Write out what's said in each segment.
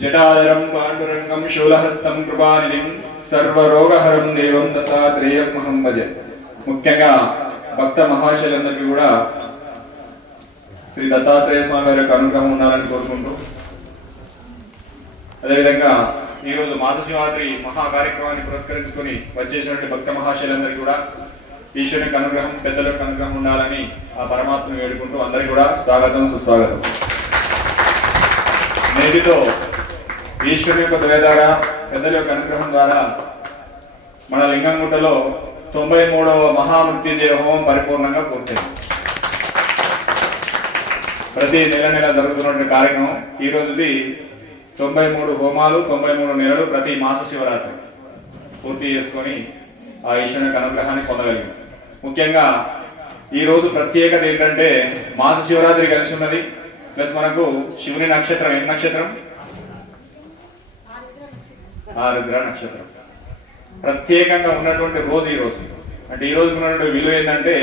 జటాధరం పాండురంగం శూలహస్తం కృపానిధిం సర్వరోగహరం దేవం దత్తాత్రేయమహం భజే. ముఖ్యంగా భక్త మహాశయులందరికీ కూడా శ్రీ దత్తాత్రేయ స్వామి వారి యొక్క అనుగ్రహం ఉండాలని కోరుకుంటూ, అదేవిధంగా ఈరోజు మాస శివరాత్రి మహా కార్యక్రమాన్ని పురస్కరించుకుని వచ్చేసినటువంటి భక్త మహాశయులందరికీ కూడా ఈశ్వరునికి అనుగ్రహం, పెద్దలకు అనుగ్రహం ఉండాలని ఆ పరమాత్మను వేడుకుంటూ అందరికీ కూడా స్వాగతం, సుస్వాగతం. నేటితో ఈశ్వరుని యొక్క దయ ద్వారా, పెద్దల యొక్క అనుగ్రహం ద్వారా మన లింగంగుట్టలో 93వ మహామృత్యుంజయ హోమం పరిపూర్ణంగా పూర్తయింది. ప్రతి నెల జరుగుతున్నటువంటి కార్యక్రమం ఈ రోజుది 93 హోమాలు, 93 నెలలు ప్రతి మాస శివరాత్రి పూర్తి చేసుకొని ఆ ఈశ్వరుని అనుగ్రహాన్ని పొందగలిగింది. ముఖ్యంగా ఈ రోజు ప్రత్యేకత ఏంటంటే మాస శివరాత్రి కలిసి ఉన్నది, ప్లస్ మనకు శివుని నక్షత్రం ఏం నక్షత్రం? ఆరుద్ర నక్షత్రం. ప్రత్యేకంగా ఉన్నటువంటి రోజు ఈ రోజు. అంటే ఈ రోజు ఉన్నటువంటి విలువ ఏంటంటే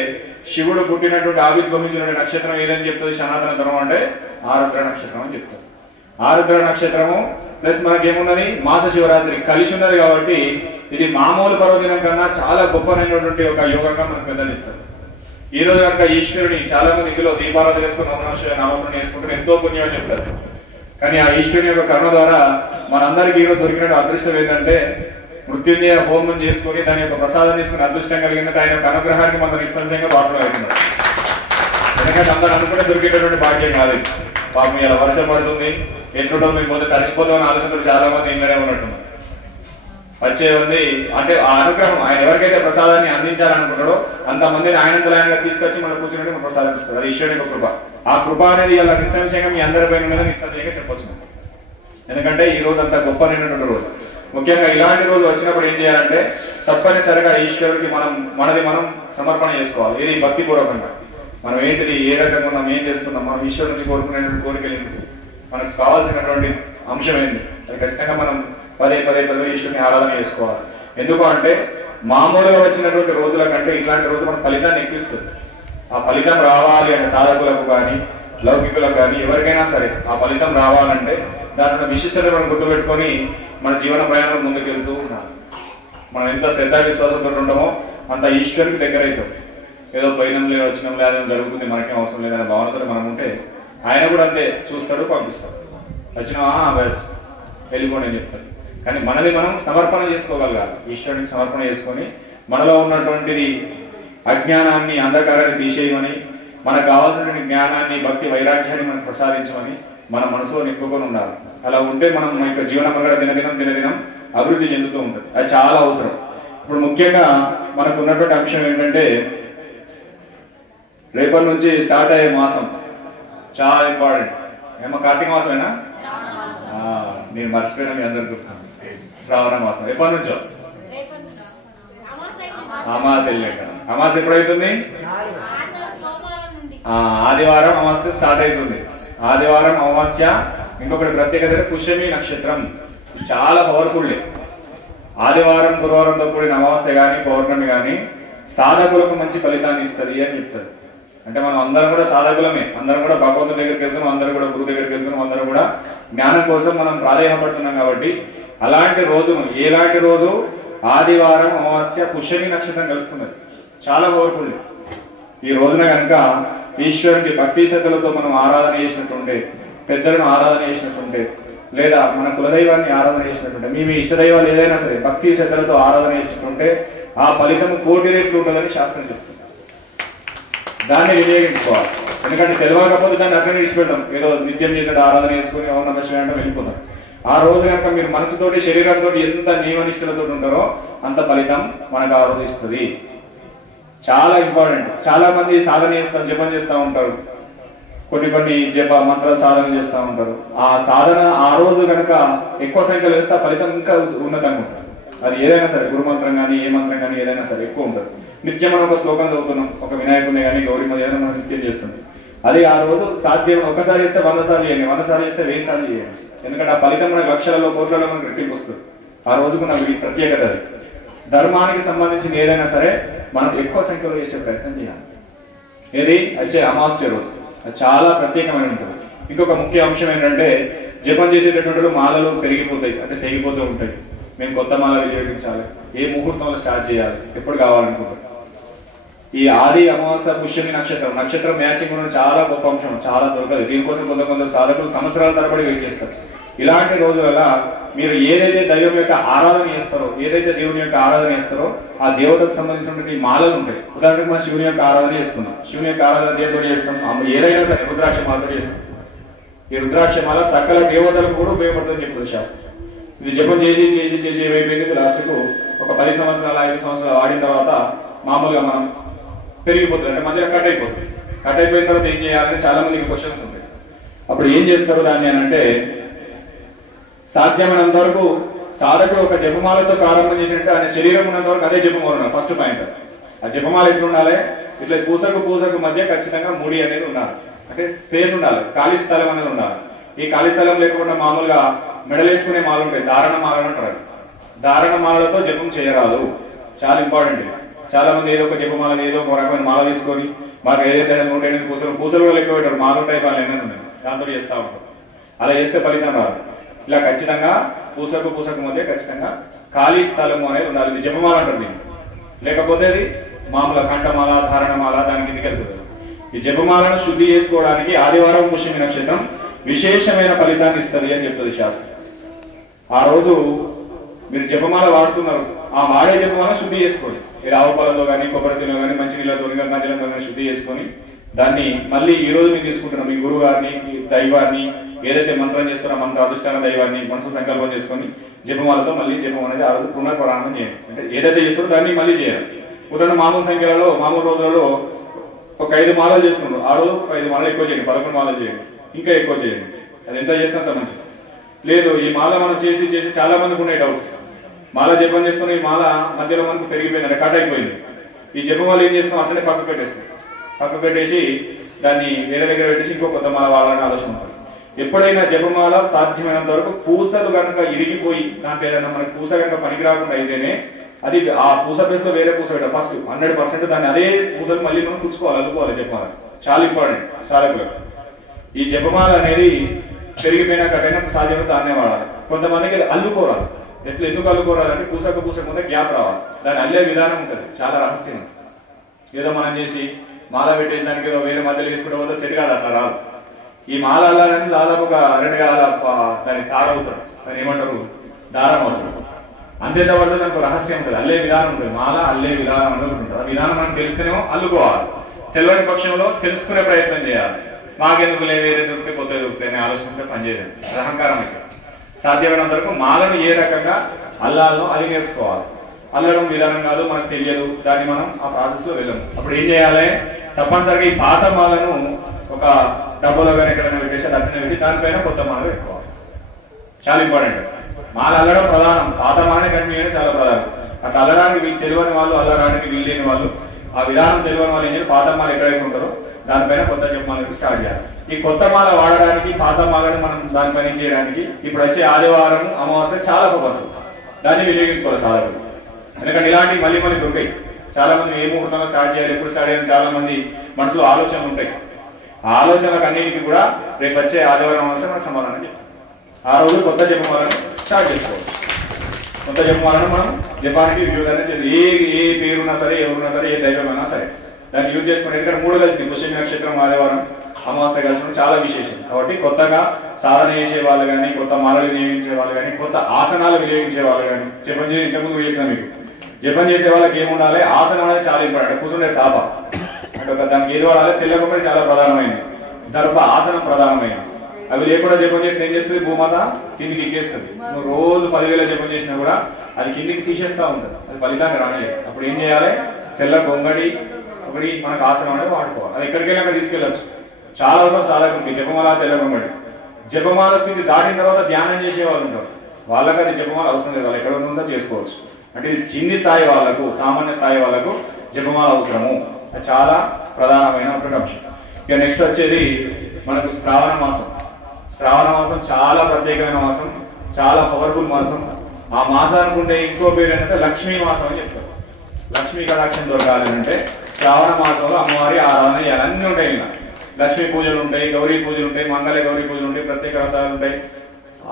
శివుడు పుట్టినటువంటి ఆవిర్భవించినటువంటి నక్షత్రం ఏదని చెప్తుంది సనాతన ధర్మం అంటే ఆరుద్ర నక్షత్రం అని చెప్తారు. ఆరుద్ర నక్షత్రము ప్లస్ మనకేమున్నది మాస శివరాత్రి కలిసి ఉన్నది కాబట్టి ఇది మామూలు పర్వదినం కన్నా చాలా గొప్పనైనటువంటి ఒక యోగంగా మనకు పెద్దలు చెప్తారు. ఈ రోజు కనుక ఈశ్వరుని చాలా మంది ఇందులో దీపారాధన చేసుకుని నామస్మరణ చేసుకుంటే ఎంతో పుణ్యం అని చెప్తారు. కానీ ఆ ఈశ్వరుని యొక్క కరుణ ద్వారా మనందరికీ ఈరోజు దొరికిన అదృష్టం ఏంటంటే మృత్యుంజయ హోమం చేసుకుని దాని యొక్క ప్రసాదం తీసుకుని అదృష్టం కలిగినట్టు ఆయన యొక్క అనుగ్రహానికి మనం నిస్సంశయంగా పాల్గొనగలుగుతున్నాం. ఎందుకంటే అందరూ అనుకుంటే దొరికేటటువంటి భాగ్యం కాదు. పాపం ఇలా వర్షం పడుతుంది, ఎట్లుండో మీకు పోతే కలిసిపోతామని ఆలోచనలు చాలా మంది ఇంట్లోనే ఉన్నట్టున్నారు. వచ్చే ఉంది అంటే ఆ అనుగ్రహం ఆయన ఎవరికైతే ప్రసాదాన్ని అందించాలనుకుంటాడో అంతమందిని ఆయనంతలాయంగా తీసుకొచ్చి మనం కూర్చుంటే మనం ప్రసాదం ఇస్తారు. అది ఈశ్వరుని యొక్క కృప. ఆ కృప అనేది ఇలా నిస్సంశయంగా మీ అందరిపైన మీద నిస్సంశయంగా చెప్పొచ్చు. ఎందుకంటే ఈ రోజు అంత గొప్పనైనటువంటి రోజు. ముఖ్యంగా ఇలాంటి రోజు వచ్చినప్పుడు ఏం చేయాలంటే తప్పనిసరిగా ఈశ్వరుడికి మనది మనం సమర్పణ చేసుకోవాలి. ఇది భక్తిపూర్వకంగా మనం ఏంటిది, ఏ రకంగా ఉన్నాం, ఏం చేస్తున్నాం, మనం ఈశ్వరు నుంచి కోరుకునేటువంటి కోరికలు మనకు కావాల్సినటువంటి అంశం ఏంటి, అది ఖచ్చితంగా మనం పదే ఈశ్వరుని ఆరాధన చేసుకోవాలి. ఎందుకు అంటే మామూలుగా వచ్చినటువంటి రోజుల కంటే ఇట్లాంటి రోజు మన ఫలితాన్ని ఎక్కిస్తుంది. ఆ ఫలితం రావాలి అంటే సాధకులకు కానీ లౌకికులకు కానీ ఎవరికైనా సరే ఆ ఫలితం రావాలంటే దాంట్లో విశిష్టత మనం గుర్తుపెట్టుకొని మన జీవన ప్రయాణం ముందుకెళ్తూ ఉండాలి. మనం ఎంత శ్రద్ధా విశ్వాసంతో ఉంటామో అంత ఈశ్వరునికి దగ్గర అవుతాం. ఏదో పోయినంలో వచ్చినంలో అదే జరుగుతుంది, మనకేం అవసరం లేదనే భావనతో మనం ఉంటే ఆయన కూడా అంతే చూస్తాడు, పంపిస్తాడు. వచ్చినా బెస్ట్ వెళ్ళిపోండి అని చెప్తాడు. కానీ మనది మనం సమర్పణ చేసుకోగలగాలి. ఈశ్వరునికి సమర్పణ చేసుకొని మనలో ఉన్నటువంటిది అజ్ఞానాన్ని, అంధకారాన్ని తీసేయమని, మనకు కావాల్సిన జ్ఞానాన్ని, భక్తి వైరాగ్యాన్ని మనకు ప్రసాదించమని మన మనసులో నింపుకొని ఉండాలి. అలా ఉంటే మనం మన యొక్క జీవనం కూడా దినదినం అభివృద్ధి చెందుతూ ఉంటుంది. అది చాలా అవసరం. ఇప్పుడు ముఖ్యంగా మనకు ఉన్నటువంటి అంశం ఏంటంటే రేపటి నుంచి స్టార్ట్ అయ్యే మాసం చాలా ఇంపార్టెంట్. ఏమో కార్తీక మాసమేనా? నేను మర్చిపోయినా మీ అందరు గుర్తున్నాను. శ్రావణ మాసం ఎప్పటి నుంచో? అమాస ఎప్పుడైతుంది? ఆదివారం అమావాస్య స్టార్ట్ అవుతుంది. ఆదివారం అమావాస్య. ఇంకొకటి ప్రత్యేకత పుష్యమి నక్షత్రం చాలా పవర్ఫుల్. ఆదివారం గురువారంతో కూడిన అమావాస్య కానీ పౌర్ణమి కానీ సాధకులకు మంచి ఫలితాన్ని ఇస్తుంది అని చెప్తారు. అంటే మనం అందరం కూడా సాధకులమే, అందరం కూడా భగవంతుడి దగ్గరికి వెళ్తున్నాం, అందరం కూడా గురువు దగ్గరికి వెళ్తున్నాం, అందరం కూడా జ్ఞానం కోసం మనం ప్రాధాన్యపడుతున్నాం. కాబట్టి అలాంటి రోజును, ఎలాంటి రోజు ఆదివారం అమావాస్య పుష్యమి నక్షత్రం కలుస్తున్నది, చాలా పవర్ఫుల్. ఈ రోజున కనుక ఈశ్వరునికి భక్తి శ్రద్ధలతో మనం ఆరాధన చేసినట్టుంటే, పెద్దలను ఆరాధన చేసినట్టుంటే, లేదా మన కులదైవాన్ని ఆరాధన చేసినట్టుంటే, మీ ఇష్టదైవాలు ఏదైనా సరే భక్తి శ్రద్ధలతో ఆరాధన చేసినట్టుంటే ఆ ఫలితం 1,000,000 రెట్లు ఉంటుందని శాస్త్రం చెప్తుంది. దాన్ని వినియోగించుకోవాలి. ఎందుకంటే తెలియకపోతే దాన్ని అక్కడే తీసుకెళ్తాం. ఏదో నిత్యం చేసిన ఆరాధన చేసుకుని అవును నమస్కారం అంటే వెళ్ళిపోతాం. ఆ రోజు కనుక మీరు మనసుతోటి శరీరంతో ఎంత నియమనిష్టలతో ఉంటారో అంత ఫలితం మనకు ఆ రోజు ఇస్తుంది. చాలా ఇంపార్టెంట్. చాలా మంది సాధన చేస్తారు, జపం చేస్తూ ఉంటారు, కొన్ని జప మంత్ర సాధన చేస్తూ ఉంటారు. ఆ సాధన ఆ రోజు కనుక ఎక్కువ సంఖ్యలో వేస్తే ఫలితం ఇంకా ఉన్నతంగా ఉంటుంది. అది ఏదైనా సరే, గురు మంత్రం కానీ ఏ మంత్రం కానీ ఏదైనా సరే ఎక్కువ ఉంటుంది. నిత్యం మనం ఒక శ్లోకం చదువుతున్నాం, ఒక వినాయకుడిని కానీ గౌరీ ఏదైనా మనం నిత్యం చేస్తుంది. అది ఆ రోజు సాధ్యం. ఒకసారి చేస్తే 100 సార్లు చేయండి, 100 సార్లు చేస్తే 1000 సార్లు చేయండి. ఎందుకంటే ఆ ఫలితం మనకు లక్షలలో కోట్లలో మనకు రెట్టింపు వస్తుంది. ఆ రోజుకు నాకు ప్రత్యేకత. అది ధర్మానికి సంబంధించిన ఏదైనా సరే మనం ఎక్కువ సంఖ్యలో చేసే ప్రయత్నం చేయాలి. ఏది వచ్చే అమావాస్య రోజు అది చాలా ప్రత్యేకమైన ఉంటుంది. ఇంకొక ముఖ్య అంశం ఏంటంటే జపం చేసేటటువంటి మాలలు పెరిగిపోతాయి, అంటే తెగిపోతూ ఉంటాయి. మేము కొత్త మాల వినియోగించాలి, ఏ ముహూర్తంలో స్టార్ట్ చేయాలి, ఎప్పుడు కావాలనుకుంటాం. ఈ ఆది అమావాస్య పుష్యమి నక్షత్రం మ్యాచింగ్ ఉన్న చాలా గొప్ప అంశం, చాలా దొరకదు. దీనికోసం కొంతమంది సాధకులు సంవత్సరాల తరబడి వెయిట్ చేస్తారు. ఇలాంటి రోజులలో మీరు ఏదైతే దైవం యొక్క ఆరాధన చేస్తారో, ఏదైతే దేవుని యొక్క ఆరాధన చేస్తారో ఆ దేవతకు సంబంధించినటువంటి మాలలు ఉంటాయి. ఉదాహరణకు మనం శివుని యొక్క ఆరాధన చేస్తున్నాం, శివుని యొక్క ఆరాధన దేవతతో చేస్తున్నాం, ఏదైనా సరే రుద్రాక్ష మాలతో చేస్తాం. ఈ రుద్రాక్ష మాల సకల దేవతలకు కూడా ఉపయోగపడుతుందని చెప్తుంది శాస్త్రం. ఇది జపం చేసి చేసి చేసి ఏమైపోయింది, లాస్ట్కు ఒక 10 సంవత్సరాలు 5 సంవత్సరాలు ఆడిన తర్వాత మామూలుగా మనం పెరిగిపోతుంది, అంటే మధ్యలో కట్ అయిపోతుంది. కట్ అయిపోయిన తర్వాత ఏం చేయాలని చాలా మందికి క్వశ్చన్స్ ఉంటాయి. అప్పుడు ఏం చేస్తారు దాన్ని అని అంటే, సాధ్యమైనంత వరకు సాధకుడు ఒక జపమాలతో ప్రారంభం చేసినట్టు ఆయన శరీరం ఉన్నంత వరకు అదే జపమాల. ఫస్ట్ పాయింట్, ఆ జపమాల ఎట్లా ఉండాలి, ఇట్లా పూసకు మధ్య ఖచ్చితంగా ముడి అనేది ఉండాలి, అంటే స్పేస్ ఉండాలి, ఖాళీ స్థలం అనేది ఉండాలి. ఈ ఖాళీ స్థలం లేకుండా మామూలుగా మెడలేసుకునే మాలు ఉంటాయి, ధారణ మాలను అంటారు. ధారణ మాలలతో జపం చేయరాదు, చాలా ఇంపార్టెంట్. చాలా మంది ఏదో ఒక జపమాల ఏదో ఒక రకమైన మాల తీసుకొని మాకు ఏదైతే 108 పూసలు కూడా ఎక్కువ పెట్టారు, మాలు ఉంటాయి వాళ్ళు ఏమైనా ఉన్నాయి, దాంతో చేస్తూ ఉంటారు. అలా చేస్తే ఫలితం రాదు. ఇలా ఖచ్చితంగా పూసకు మధ్య ఖచ్చితంగా ఖాళీ స్థలము అనేది ఉండాలి. ఇది జపమాల అంటారు దీన్ని. లేకపోతే అది మామూలు కంఠమాల, ధారణమాల దాని కిందకి వెళ్తుంది. ఈ జపమాలను శుద్ధి చేసుకోవడానికి ఆదివారం పుష్యమి నక్షత్రం విశేషమైన ఫలితాన్ని ఇస్తుంది అని చెప్తుంది శాస్త్రం. ఆ రోజు మీరు జపమాల వాడుతున్నారు, ఆ వాడే జపమాల శుద్ధి చేసుకోండి. మీరు ఆవు పాలతో కానీ కొబ్బరితో కానీ మంచినీళ్ళతో మధ్యలో కానీ శుద్ధి చేసుకొని దాన్ని మళ్ళీ ఈ రోజు మీరు తీసుకుంటున్నాం, మీ గురువు గారిని, దైవాన్ని, ఏదైతే మంత్రం చేస్తున్నా మంత్ర అధిష్టాన దైవాన్ని మనసు సంకల్పం చేసుకొని జపమాలతో మళ్ళీ జపం అనేది ఆ రోజు పునఃప్రారంభం చేయండి. అంటే ఏదైతే చేస్తారో దాన్ని మళ్ళీ చేయాలి. ఉదాహరణ మామూలు సంఖ్యలలో మామూలు రోజులలో ఒక 5 మాలలు చేస్తున్నారు, ఆ రోజు 5 మాలలు ఎక్కువ చేయండి, 11 మాలలు చేయండి, ఇంకా ఎక్కువ చేయండి. అది ఎంత చేస్తే అంత మంచిది. లేదు ఈ మాల మనం చేసి చేసి చాలా మందికి ఉన్నాయి డౌట్స్, మాల జపం చేస్తున్న ఈ మాల మధ్యలో మనకు పెరిగిపోయింది, అంటే కట్ అయిపోయింది. ఈ జపమాల ఏం చేస్తాం, అట్లనే పక్కకు పెట్టేసి దాన్ని వేరే దగ్గర పెట్టేసి ఇంకో కొత్త మాల వాడాలని ఆలోచన ఉంటుంది. ఎప్పుడైనా జపమాల సాధ్యమైనంత వరకు పూసలు కనుక ఇరిగిపోయి దాంట్లో ఏదైనా మనకి పూస కనుక పనికి రాకుండా అయితేనే అది ఆ పూస ప్లేస్ లో వేరే పూస పెట్టాలి. ఫస్ట్ 100% దాన్ని అదే పూసలు మళ్ళీ మనం పుచ్చుకోవాలి, అల్లుకోవాలి. జపమాల చాలా ఇంపార్టెంట్ సాధకులకు. ఈ జపమాల అనేది పెరిగిపోయినా కట్టైనా సాధ్యమైన దాన్నే వాడాలి. కొంతమందికి అల్లుకోరాలి. ఎందుకు అల్లుకోరాలంటే పూసకు ముందే గ్యాప్ రావాలి. దాన్ని అల్లే విధానం ఉంటుంది, చాలా రహస్యం. ఏదో మనం చేసి మాల పెట్టేసి దానికి ఏదో వేరే మధ్యలో వేసుకుంటే పోతే సెట్ కాదు, అట్లా రాదు. ఈ మాల అల్లాలని దాదాపు ఒక 2 దానికి తాడు అవసరం, దాన్ని ఏమంటారు దారం అవసరం. అంతేత పడితే దానికి రహస్యం ఉంటుంది, అల్లే విధానం ఉంటుంది. మాల అల్లే విధానం అనేది ఉంటుంది. ఆ విధానం మనం తెలుసుకునేమో అల్లుకోవాలి. తెలియని పక్షంలో తెలుసుకునే ప్రయత్నం చేయాలి. మాకెందుకు వేరే దొరికితే కొత్త దొరుకుతాయి అనే ఆలోచనతో పనిచేయాలి. అహంకారం ఇక్కడ. సాధ్యమైనంత వరకు మాలను ఏ రకంగా అల్లాలో అది నేర్చుకోవాలి. అల్లడం విధానం కాదు, మనకు తెలియదు, దాన్ని మనం ఆ ప్రాసెస్ లో వెళ్ళాము. అప్పుడు ఏం చేయాలి, తప్పనిసరిగా ఈ పాత మాలను ఒక డబ్బులో కానీ ఎక్కడైనా పెట్టేసి అట్లనే పెట్టి దానిపైన కొత్త మాల పెట్టుకోవాలి. చాలా ఇంపార్టెంట్. మాల అల్లడం ప్రధానం, పాత మాలనే కనిపించడం చాలా ప్రధానం. అట్లా అల్లడానికి వీళ్ళు తెలియని వాళ్ళు, అల్లడానికి వీళ్ళు లేని వాళ్ళు, ఆ విధానం తెలియని వాళ్ళు ఏం చేయాలి, పాత మాల ఎక్కడైతే ఉంటారో దానిపైన కొత్త జపమాలను స్టార్ట్ చేయాలి. ఈ కొత్త మాల వాడడానికి, పాత మాలను మనం దానిపైన చేయడానికి ఇప్పుడు వచ్చే ఆదివారం అమావాస్య చాలా గొప్పది. దాన్ని వినియోగించుకోవాలి సాధకులు. ఎందుకంటే ఇలాంటివి మళ్ళీ దొరికాయి. చాలా మంది ఏ ముహూర్తంలో స్టార్ట్ చేయాలి, ఎప్పుడు స్టార్ట్ చేయాలి, చాలా మంది మనసులో ఆలోచనలు ఉంటాయి. ఆ ఆలోచనలకు అన్నిటికీ కూడా రేపు వచ్చే ఆదివారం అమావాస్య మనకు సమాధానం చెప్తాం. ఆ రోజు కొత్త జపమాలను స్టార్ట్ చేసుకోవాలి. కొత్త జపమాలను మనం జపానికి ఏ పేరున్నా సరే, ఎవరున్నా సరే, ఏ దైవమైనా సరే దాన్ని యూజ్ చేసుకుని. ఎందుకంటే 3 కలిసింది, పుష్యమి నక్షత్రం ఆదివారం అమావాస్య కలిసిన చాలా విశేషం. కాబట్టి కొత్తగా సాధన చేసే వాళ్ళు కానీ, కొత్త మాలలు వినియోగించే వాళ్ళు కానీ, కొత్త ఆసనాలు వినియోగించే వాళ్ళు కానీ, జపం చేసి ఇంతకుముందు చెప్పిన మీకు జపం చేసే వాళ్ళకి ఏముండాలి, ఆసనం అనేది చాలా ఇంపార్టెంట్. కూర్చుండే సాప అంటే దానికి ఏది వాడాలి, తెల్లకొమ్మడి చాలా ప్రధానమైనది, దర్భ ఆసనం ప్రధానమైనది. అవి లేకుండా జపం చేస్తే ఏం చేస్తుంది, భూమాత కిందికి ఎక్కేస్తుంది. నువ్వు రోజు 10,000 జపం చేసినా కూడా అది కిందికి తీసేస్తూ ఉంటుంది, అది ఫలితాన్ని రాలేదు. అప్పుడు ఏం చేయాలి, తెల్ల గొంగడి ఒకటి మనకు ఆసనం అనేది వాడుకోవాలి. అది ఎక్కడికి వెళ్ళాక తీసుకెళ్ళచ్చు. చాలా అవసరం సాధకులకి జపమాల, తెల్ల గొంగడి. జపమాల స్థితి దాటిన తర్వాత ధ్యానం చేసే వాళ్ళు ఉంటారు, వాళ్ళకి అది జపమాల అవసరం లేదు, వాళ్ళు ఎక్కడ ఉందో చేసుకోవచ్చు. అంటే ఇది చిన్ని స్థాయి వాళ్ళకు, సామాన్య స్థాయి వాళ్ళకు జపమాల అవసరము. అది చాలా ప్రధానమైన ఒక అంశం. ఇక నెక్స్ట్ వచ్చేది మనకు శ్రావణ మాసం. శ్రావణ మాసం చాలా ప్రత్యేకమైన మాసం, చాలా పవర్ఫుల్ మాసం. ఆ మాసానికి ఉండే ఇంకో పేరు ఏంటంటే లక్ష్మీ మాసం అని చెప్తారు. లక్ష్మీ కటాక్షం దొరకాలి అంటే శ్రావణ మాసంలో అమ్మవారి ఆరాధన అన్నీ ఉంటాయి. ఇలా లక్ష్మీ పూజలు ఉంటాయి, గౌరీ పూజలు ఉంటాయి, మంగళ గౌరీ పూజలు ఉంటాయి, ప్రత్యేక వ్రతాలు ఉంటాయి,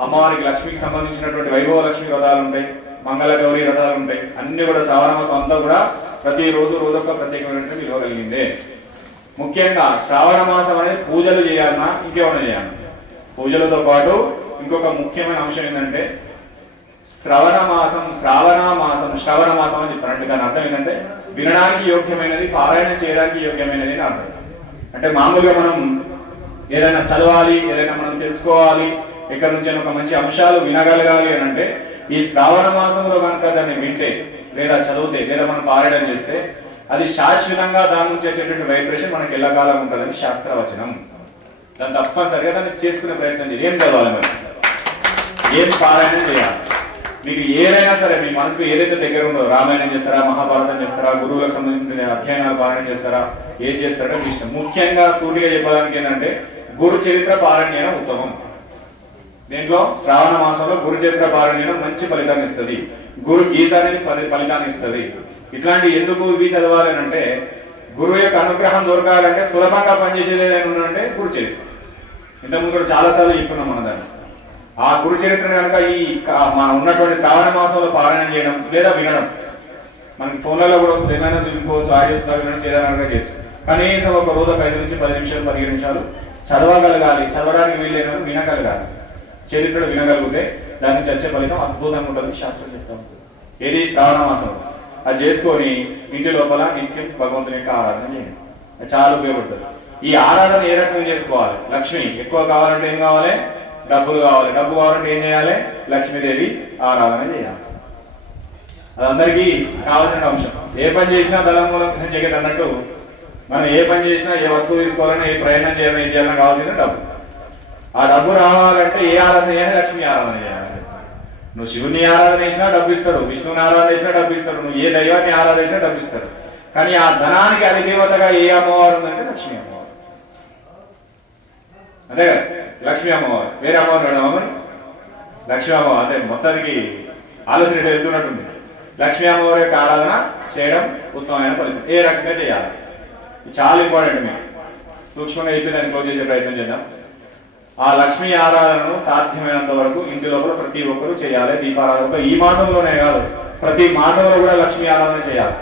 అమ్మవారికి లక్ష్మికి సంబంధించినటువంటి వైభవ లక్ష్మి వ్రతాలు ఉంటాయి, మంగళ గౌరీ వ్రతాలు ఉంటాయి. అన్ని కూడా శ్రావణ మాసం అంతా కూడా ప్రతిరోజు రోజొక్క ప్రత్యేకమైనటువంటి విలువ కలిగిందే. ముఖ్యంగా శ్రావణ మాసం అనేది పూజలు చేయాలన్నా ఇంకేమైనా చేయాలి. పూజలతో పాటు ఇంకొక ముఖ్యమైన అంశం ఏంటంటే శ్రవణ మాసం అని చెప్తారంటే దాని అర్థం ఏంటంటే వినడానికి యోగ్యమైనది, పారాయణ చేయడానికి యోగ్యమైనది అని అర్థం. అంటే మామూలుగా మనం ఏదైనా చదవాలి, ఏదైనా మనం తెలుసుకోవాలి, ఎక్కడి నుంచి ఒక మంచి అంశాలు వినగలగాలి అని అంటే ఈ శ్రావణ మాసంలో కనుక దాన్ని వింటే లేదా చదివితే లేదా మనం పారాయణం చేస్తే అది శాశ్వతంగా దాని నుంచి వచ్చేటువంటి వైబ్రేషన్ మనకి ఎల్లకాలం ఉంటుందని శాస్త్రవచనం. దాన్ని తప్పనిసరిగా దాన్ని చేసుకునే ప్రయత్నం చేయాలి. ఏం చదవాలి మరి, ఏం పారాయణం చేయాలి, మీకు ఏదైనా సరే మీ మనసుకు ఏదైతే దగ్గర ఉండదో, రామాయణం చేస్తారా, మహాభారతం చేస్తారా, గురువులకు సంబంధించిన అధ్యయనాలు పారాయణ చేస్తారా, ఏం చేస్తారో మీ ఇష్టం. ముఖ్యంగా సూటిగా చెప్పడానికి ఏంటంటే గురు చరిత్ర పారాయణ ఉత్తమం. దీంట్లో శ్రావణ మాసంలో గురు చరిత్ర పారాయణ మంచి ఫలితాన్ని ఇస్తుంది, గురు గీత అనేది ఫలితాన్ని ఇస్తుంది. ఇట్లాంటి ఎందుకు ఇవి చదవాలి అని అంటే గురువు యొక్క అనుగ్రహం దొరకాలంటే సులభంగా పనిచేసేది ఏమంటే గురు చరిత్ర. ఇంతకుముందు కూడా చాలాసార్లు చెప్పుకున్నాం మన దాన్ని. ఆ గురు చరిత్ర కనుక ఈ మనం ఉన్నటువంటి శ్రావణ మాసంలో పారాయణ చేయడం లేదా వినడం, మనకి ఫోన్లలో కూడా వస్తుంది, ఏమైనా చూసుకోవచ్చు, ఆడియోస్ వినడం చేయడానికి చేసి కనీసం ఒక రోజు 5 నుంచి 10 నిమిషాలు 15 నిమిషాలు చదవగలగాలి. చదవడానికి వీలైన వినగలగాలి. చరిత్రలు వినగలిగితే దాని నుంచి వచ్చే ఫలితం అద్భుతంగా ఉంటుంది శాస్త్రం చెప్తా ఉంటుంది. ఏది శ్రావణ మాసం అది చేసుకొని ఇంటి లోపల నిత్యం భగవంతుని యొక్క ఆరాధన చేయండి, అది చాలా ఉపయోగపడుతుంది. ఈ ఆరాధన ఏ రకంగా చేసుకోవాలి, లక్ష్మి ఎక్కువ కావాలంటే ఏం కావాలి, డబ్బులు కావాలి. డబ్బు కావాలంటే ఏం చేయాలి, లక్ష్మీదేవి ఆరాధన చేయాలి. అది అందరికీ కావాల్సిన అంశం. ఏ పని చేసినా ధనం మూలం జగత్ అన్నట్టు మనం ఏ పని చేసినా, ఏ వస్తువు తీసుకోవాలన్నా, ఏ ప్రయాణం చేయాలన్నా, ఏం చేయాలన్నా కావాల్సిన డబ్బు. ఆ డబ్బు రావాలంటే ఏ ఆరాధన చేయాలి, లక్ష్మీ ఆరాధన చేయాలి. నువ్వు శివుని ఆరాధన చేసినా డబ్బు ఇస్తాడు, విష్ణువుని ఆరాధన చేసినా డబ్బు ఇస్తాడు, నువ్వు ఏ దైవాన్ని ఆరాధన చేసినా డబ్బు ఇస్తాడు. కానీ ఆ ధనానికి అధిదేవతగా ఏ అమ్మవారు ఉందంటే లక్ష్మీ అమ్మవారు. అదే కదా లక్ష్మీ అమ్మవారు. వేరే అమ్మవారు అమ్మవారు లక్ష్మీ అమ్మవారు. అంటే మొత్తానికి ఆలోచన వెళ్తున్నట్టుంది. లక్ష్మీ అమ్మవారి యొక్క ఆరాధన చేయడం ఉత్తమమైన ఫలితం. ఏ రకంగా చేయాలి, చాలా ఇంపార్టెంట్. మీరు సూక్ష్మంగా చెప్పి దాన్ని క్లోజ్ చేసే ప్రయత్నం చేద్దాం. ఆ లక్ష్మీ ఆరాధనను సాధ్యమైనంత వరకు ఇంటి లోపల ప్రతి ఒక్కరూ చేయాలి. దీపారాధన ఈ మాసంలోనే కాదు, ప్రతి మాసంలో కూడా లక్ష్మీ ఆరాధన చేయాలి.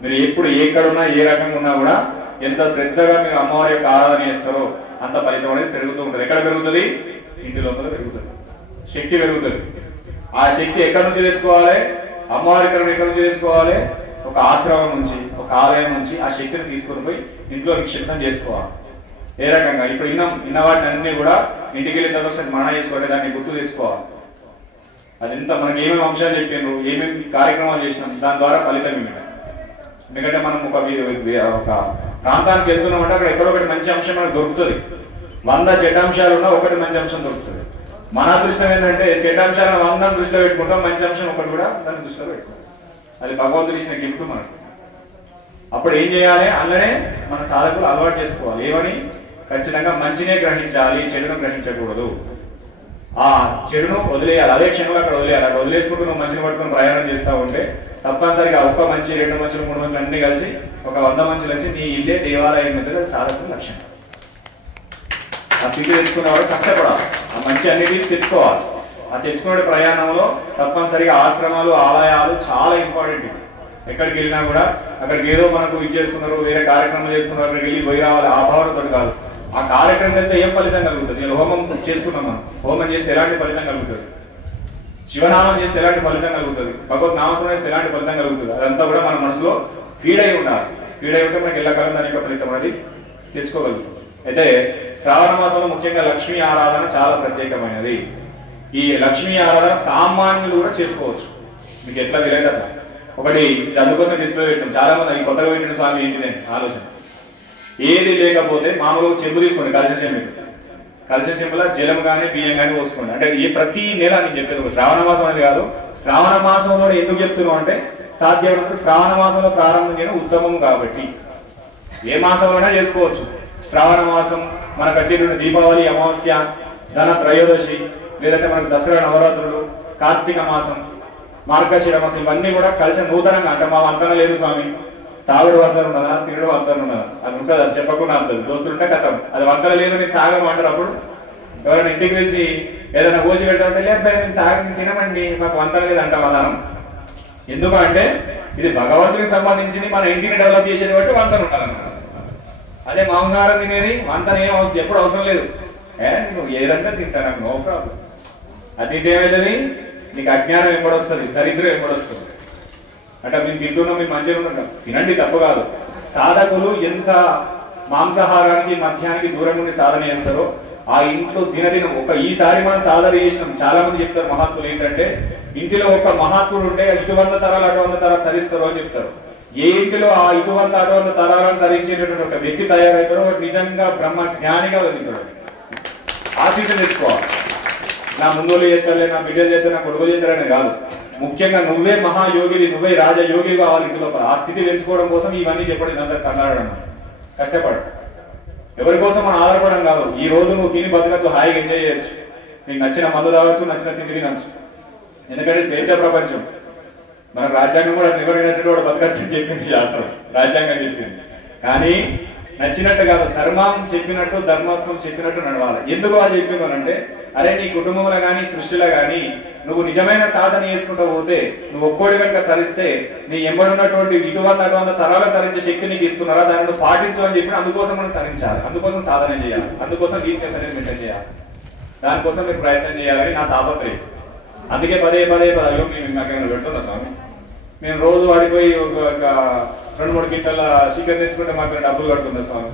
మీరు ఎప్పుడు ఎక్కడున్నా ఏ రకంగా ఉన్నా కూడా ఎంత శ్రద్ధగా మీరు అమ్మవారి యొక్క ఆరాధన చేస్తారో అంత ఫలితం అనేది పెరుగుతూ ఉంటుంది. ఎక్కడ పెరుగుతుంది, ఇంటి లోపల పెరుగుతుంది, శక్తి పెరుగుతుంది. ఆ శక్తి ఎక్కడి నుంచి తెచ్చుకోవాలి, అమ్మవారి ఎక్కడి నుంచి తెచ్చుకోవాలి, ఒక ఆశ్రమం నుంచి, ఒక ఆలయం నుంచి ఆ శక్తిని తీసుకొని పోయి ఇంట్లో నిక్షిప్తం చేసుకోవాలి. ఏ రకంగా ఇప్పుడు ఇన్న వాటిని అన్ని కూడా ఇంటికి వెళ్ళిన తర్వాత మరణ చేసుకోవాలి, దాన్ని గుర్తు తెచ్చుకోవాలి. అది ఎంత మనకి ఏమేమి అంశాలు చెప్పినారు, ఏమేమి కార్యక్రమాలు చేసినాం, దాని ద్వారా ఫలితం ఏమిటి. ఎందుకంటే మనం ఒక ప్రాంతానికి వెళ్తున్నామంటే అక్కడ ఎక్కడో ఒకటి మంచి అంశం మనకు దొరుకుతుంది. 100 చెడ్డాంశాలు ఉన్నా ఒకటి మంచి అంశం దొరుకుతుంది. మన అదృష్టం ఏంటంటే చెడ్డాంశాలను 100 దృష్టిలో పెట్టుకుంటాం, మంచి అంశం ఒకటి కూడా దాన్ని దృష్టిలో పెట్టుకుంటాం. అది భగవంతుడు ఇచ్చిన గిఫ్ట్ మనకు. అప్పుడు ఏం చేయాలి, అందులోనే మన సాధకులు అలవాటు చేసుకోవాలి. ఏమని, ఖచ్చితంగా మంచినే గ్రహించాలి, చెడును గ్రహించకూడదు. ఆ చెడును వదిలేయాలి, అదే క్షణంలో అక్కడ వదిలేయాలి. అక్కడ వదిలేసుకుంటూ నువ్వు మంచిని పట్టుకుని ప్రయాణం చేస్తూ ఉంటే తప్పనిసరిగా ఒక మంచి, 2 మంచులు, 3 మంచులు అన్ని కలిసి ఒక 100 మంచులు వచ్చి నీ ఇల్లే దేవాలయం మీద సాధకుల లక్ష్యం. ఆ స్థితి తెచ్చుకున్నవాడు కష్టపడాలి, ఆ మంచి అన్నిటిని తెచ్చుకోవాలి. ఆ తెచ్చుకునే ప్రయాణంలో తప్పనిసరిగా ఆశ్రమాలు, ఆలయాలు చాలా ఇంపార్టెంట్. ఎక్కడికి వెళ్ళినా కూడా అక్కడికి ఏదో మనకు ఇది చేసుకున్నారు, వేరే కార్యక్రమం చేసుకున్నారు, అక్కడికి వెళ్ళి పోయి రావాలి ఆ భావనతో కాదు. ఆ కార్యక్రమం వెళ్తే ఏం ఫలితం కలుగుతుంది, నేను హోమం చేసుకున్నాం, మనం హోమం చేస్తే ఎలాంటి ఫలితం కలుగుతుంది, శివనామం చేస్తే ఎలాంటి ఫలితం కలుగుతుంది, భగవద్ నామస్మరణ చేస్తే ఎలాంటి ఫలితం కలుగుతుంది, అదంతా కూడా మన మనసులో ఫీడ్ అయి ఉండాలి. ఫీడ్ అయి ఉంటే మనకి ఎల్లకాలం దాని యొక్క ఫలితం అనేది తెచ్చుకోగలుగుతుంది. అయితే శ్రావణ మాసంలో ముఖ్యంగా లక్ష్మీ ఆరాధన చాలా ప్రత్యేకమైనది. ఈ లక్ష్మీ ఆరాధన సామాన్యులు కూడా చేసుకోవచ్చు, మీకు ఎట్లా వీలైతే అట్లా. ఒకటి అందుకోసం డిస్ప్లే పెట్టాం. చాలా మంది కొత్తగా పెట్టిన స్వామి ఏంటిదే ఆలోచన. ఏది లేకపోతే మామూలుగా చెంబు తీసుకోండి, కలిసిన చెంబులో జలం కానీ బియ్యం కానీ పోసుకోండి. అంటే ఈ ప్రతి నెల నేను చెప్పేది శ్రావణ మాసం అనేది కాదు, శ్రావణ మాసంలో ఎందుకు చెప్తున్నాం అంటే సాధ్యమైనంత శ్రావణ మాసంలో ప్రారంభం చేయడం ఉత్తమం. కాబట్టి ఏ మాసంలోనే చేసుకోవచ్చు. శ్రావణ మాసం మనకు వచ్చేటువంటి దీపావళి, అమావాస్య, ధన త్రయోదశి, లేదంటే మనకు దసరా, నవరాత్రులు, కార్తీక మాసం, మార్గశిర మాసం, ఇవన్నీ కూడా కలిసి నూతనంగా. అంటే మా వంతన లేదు స్వామి, తాగుడు వంతన ఉన్నదా, తిరుడు వంతన ఉన్నదా, అది ఉంటుంది, అది చెప్పకుండా అంతది. దోస్తులు ఉంటే కథం, అది వంతన లేదు నేను తాగమంటారు. అప్పుడు ఎవరైనా ఇంటికి వెళ్ళి ఏదైనా కోసి పెడతామంటే లేదు మేము తాగి తినమండి మాకు వంట లేదు అంటాం అదానం. ఎందుకంటే ఇది భగవంతుడికి సంబంధించింది, మన ఇంటిని డెవలప్ చేసేది బట్టి వంతన ఉండాలన్నమాట. అదే మాంసాహారం తినేది వంతన ఏం అవసరం, ఎప్పుడు అవసరం లేదు. నువ్వు ఏదంటే తింటా, నాకు నో ప్రాబ్లం. అది తింటే ఏమవుతుంది, నీకు అజ్ఞానం ఎప్పుడొస్తుంది, దరిద్రం ఎప్పుడొస్తుంది. అంటే మేము తింటున్నాం, మేము మంచిగా ఉంటాం, తినండి తప్పు కాదు. సాధకులు ఎంత మాంసాహారానికి మధ్యానికి దూరం నుండి సాధన చేస్తారో ఆ ఇంట్లో దినదినం ఈసారి మనం సాధన చేసినాం. చాలా మంది చెప్తారు మహాత్ములు ఏంటంటే, ఇంటిలో ఒక మహాత్ముడు ఉంటే ఇటు 100 తరాలు అటు 100 తరాలు తరిస్తారు అని చెప్తారు. ఏ ఇంటిలో ఆ ఇటు 100 అటు 100 తరాలను ధరించేటటువంటి ఒక వ్యక్తి తయారవుతాడో నిజంగా బ్రహ్మ జ్ఞానిగా వదులుతాడు. ఆశీస్సు తెచ్చుకోవాలి. నా ముందు చేస్తాలే, నా బిడ్డలు చేస్తే, నా కొడుకు చేస్తారనే కాదు. ముఖ్యంగా నువ్వే మహాయోగివి, నువ్వే రాజయోగి కావాలి ఇంటి లోపల. ఆ స్థితి తెలుసుకోవడం కోసం ఇవన్నీ చెప్పడం, ఇదంతా కన్నాడడం. కష్టపడు. ఎవరి కోసం మనం ఆధారపడడం కాదు. ఈ రోజు నువ్వు తిని బతకచ్చు, హాయిగా ఎంజాయ్ చేయొచ్చు, నీకు నచ్చిన మందు తాగొచ్చు, నచ్చిన తిండి తినచ్చు. ఎందుకంటే స్వేచ్ఛ ప్రపంచం. మన రాజ్యాంగం కూడా నిర్వహించిన కూడా బతకచ్చు అని చెప్పింది శాస్త్రం, రాజ్యాంగం చెప్పింది. కానీ నచ్చినట్టు కాదు, ధర్మం చెప్పినట్టు ధర్మత్వం చెప్పినట్టు నడవాలి. ఎందుకు అది చెప్పినానంటే, అరే నీ కుటుంబంలో కానీ సృష్టిలో కానీ నువ్వు నిజమైన సాధన చేసుకుంటూ పోతే, నువ్వు ఒక్కోడి కనుక తరిస్తే నీ ఎంబడున్నటువంటి ఇటువంటి అటువంటి తరాలు తరించే శక్తి నీకు ఇస్తున్నారా, దాన్ని నువ్వు పాటించు అని చెప్పి అందుకోసం మనం తరించాలి, అందుకోసం సాధన చేయాలి, అందుకోసం వీక్నెస్ అనేది మెయింటైన్ చేయాలి, దానికోసం మీరు ప్రయత్నం చేయాలని నా తాపత్రయం. అందుకే పదే అయ్యో మేము నాకేమైనా పెడుతున్నా స్వామి, మేము రోజు వాడిపోయి ఒక 2-3 గింటల చికెన్ తెచ్చుకుంటే మాకు డబ్బులు కడుతున్నా స్వామి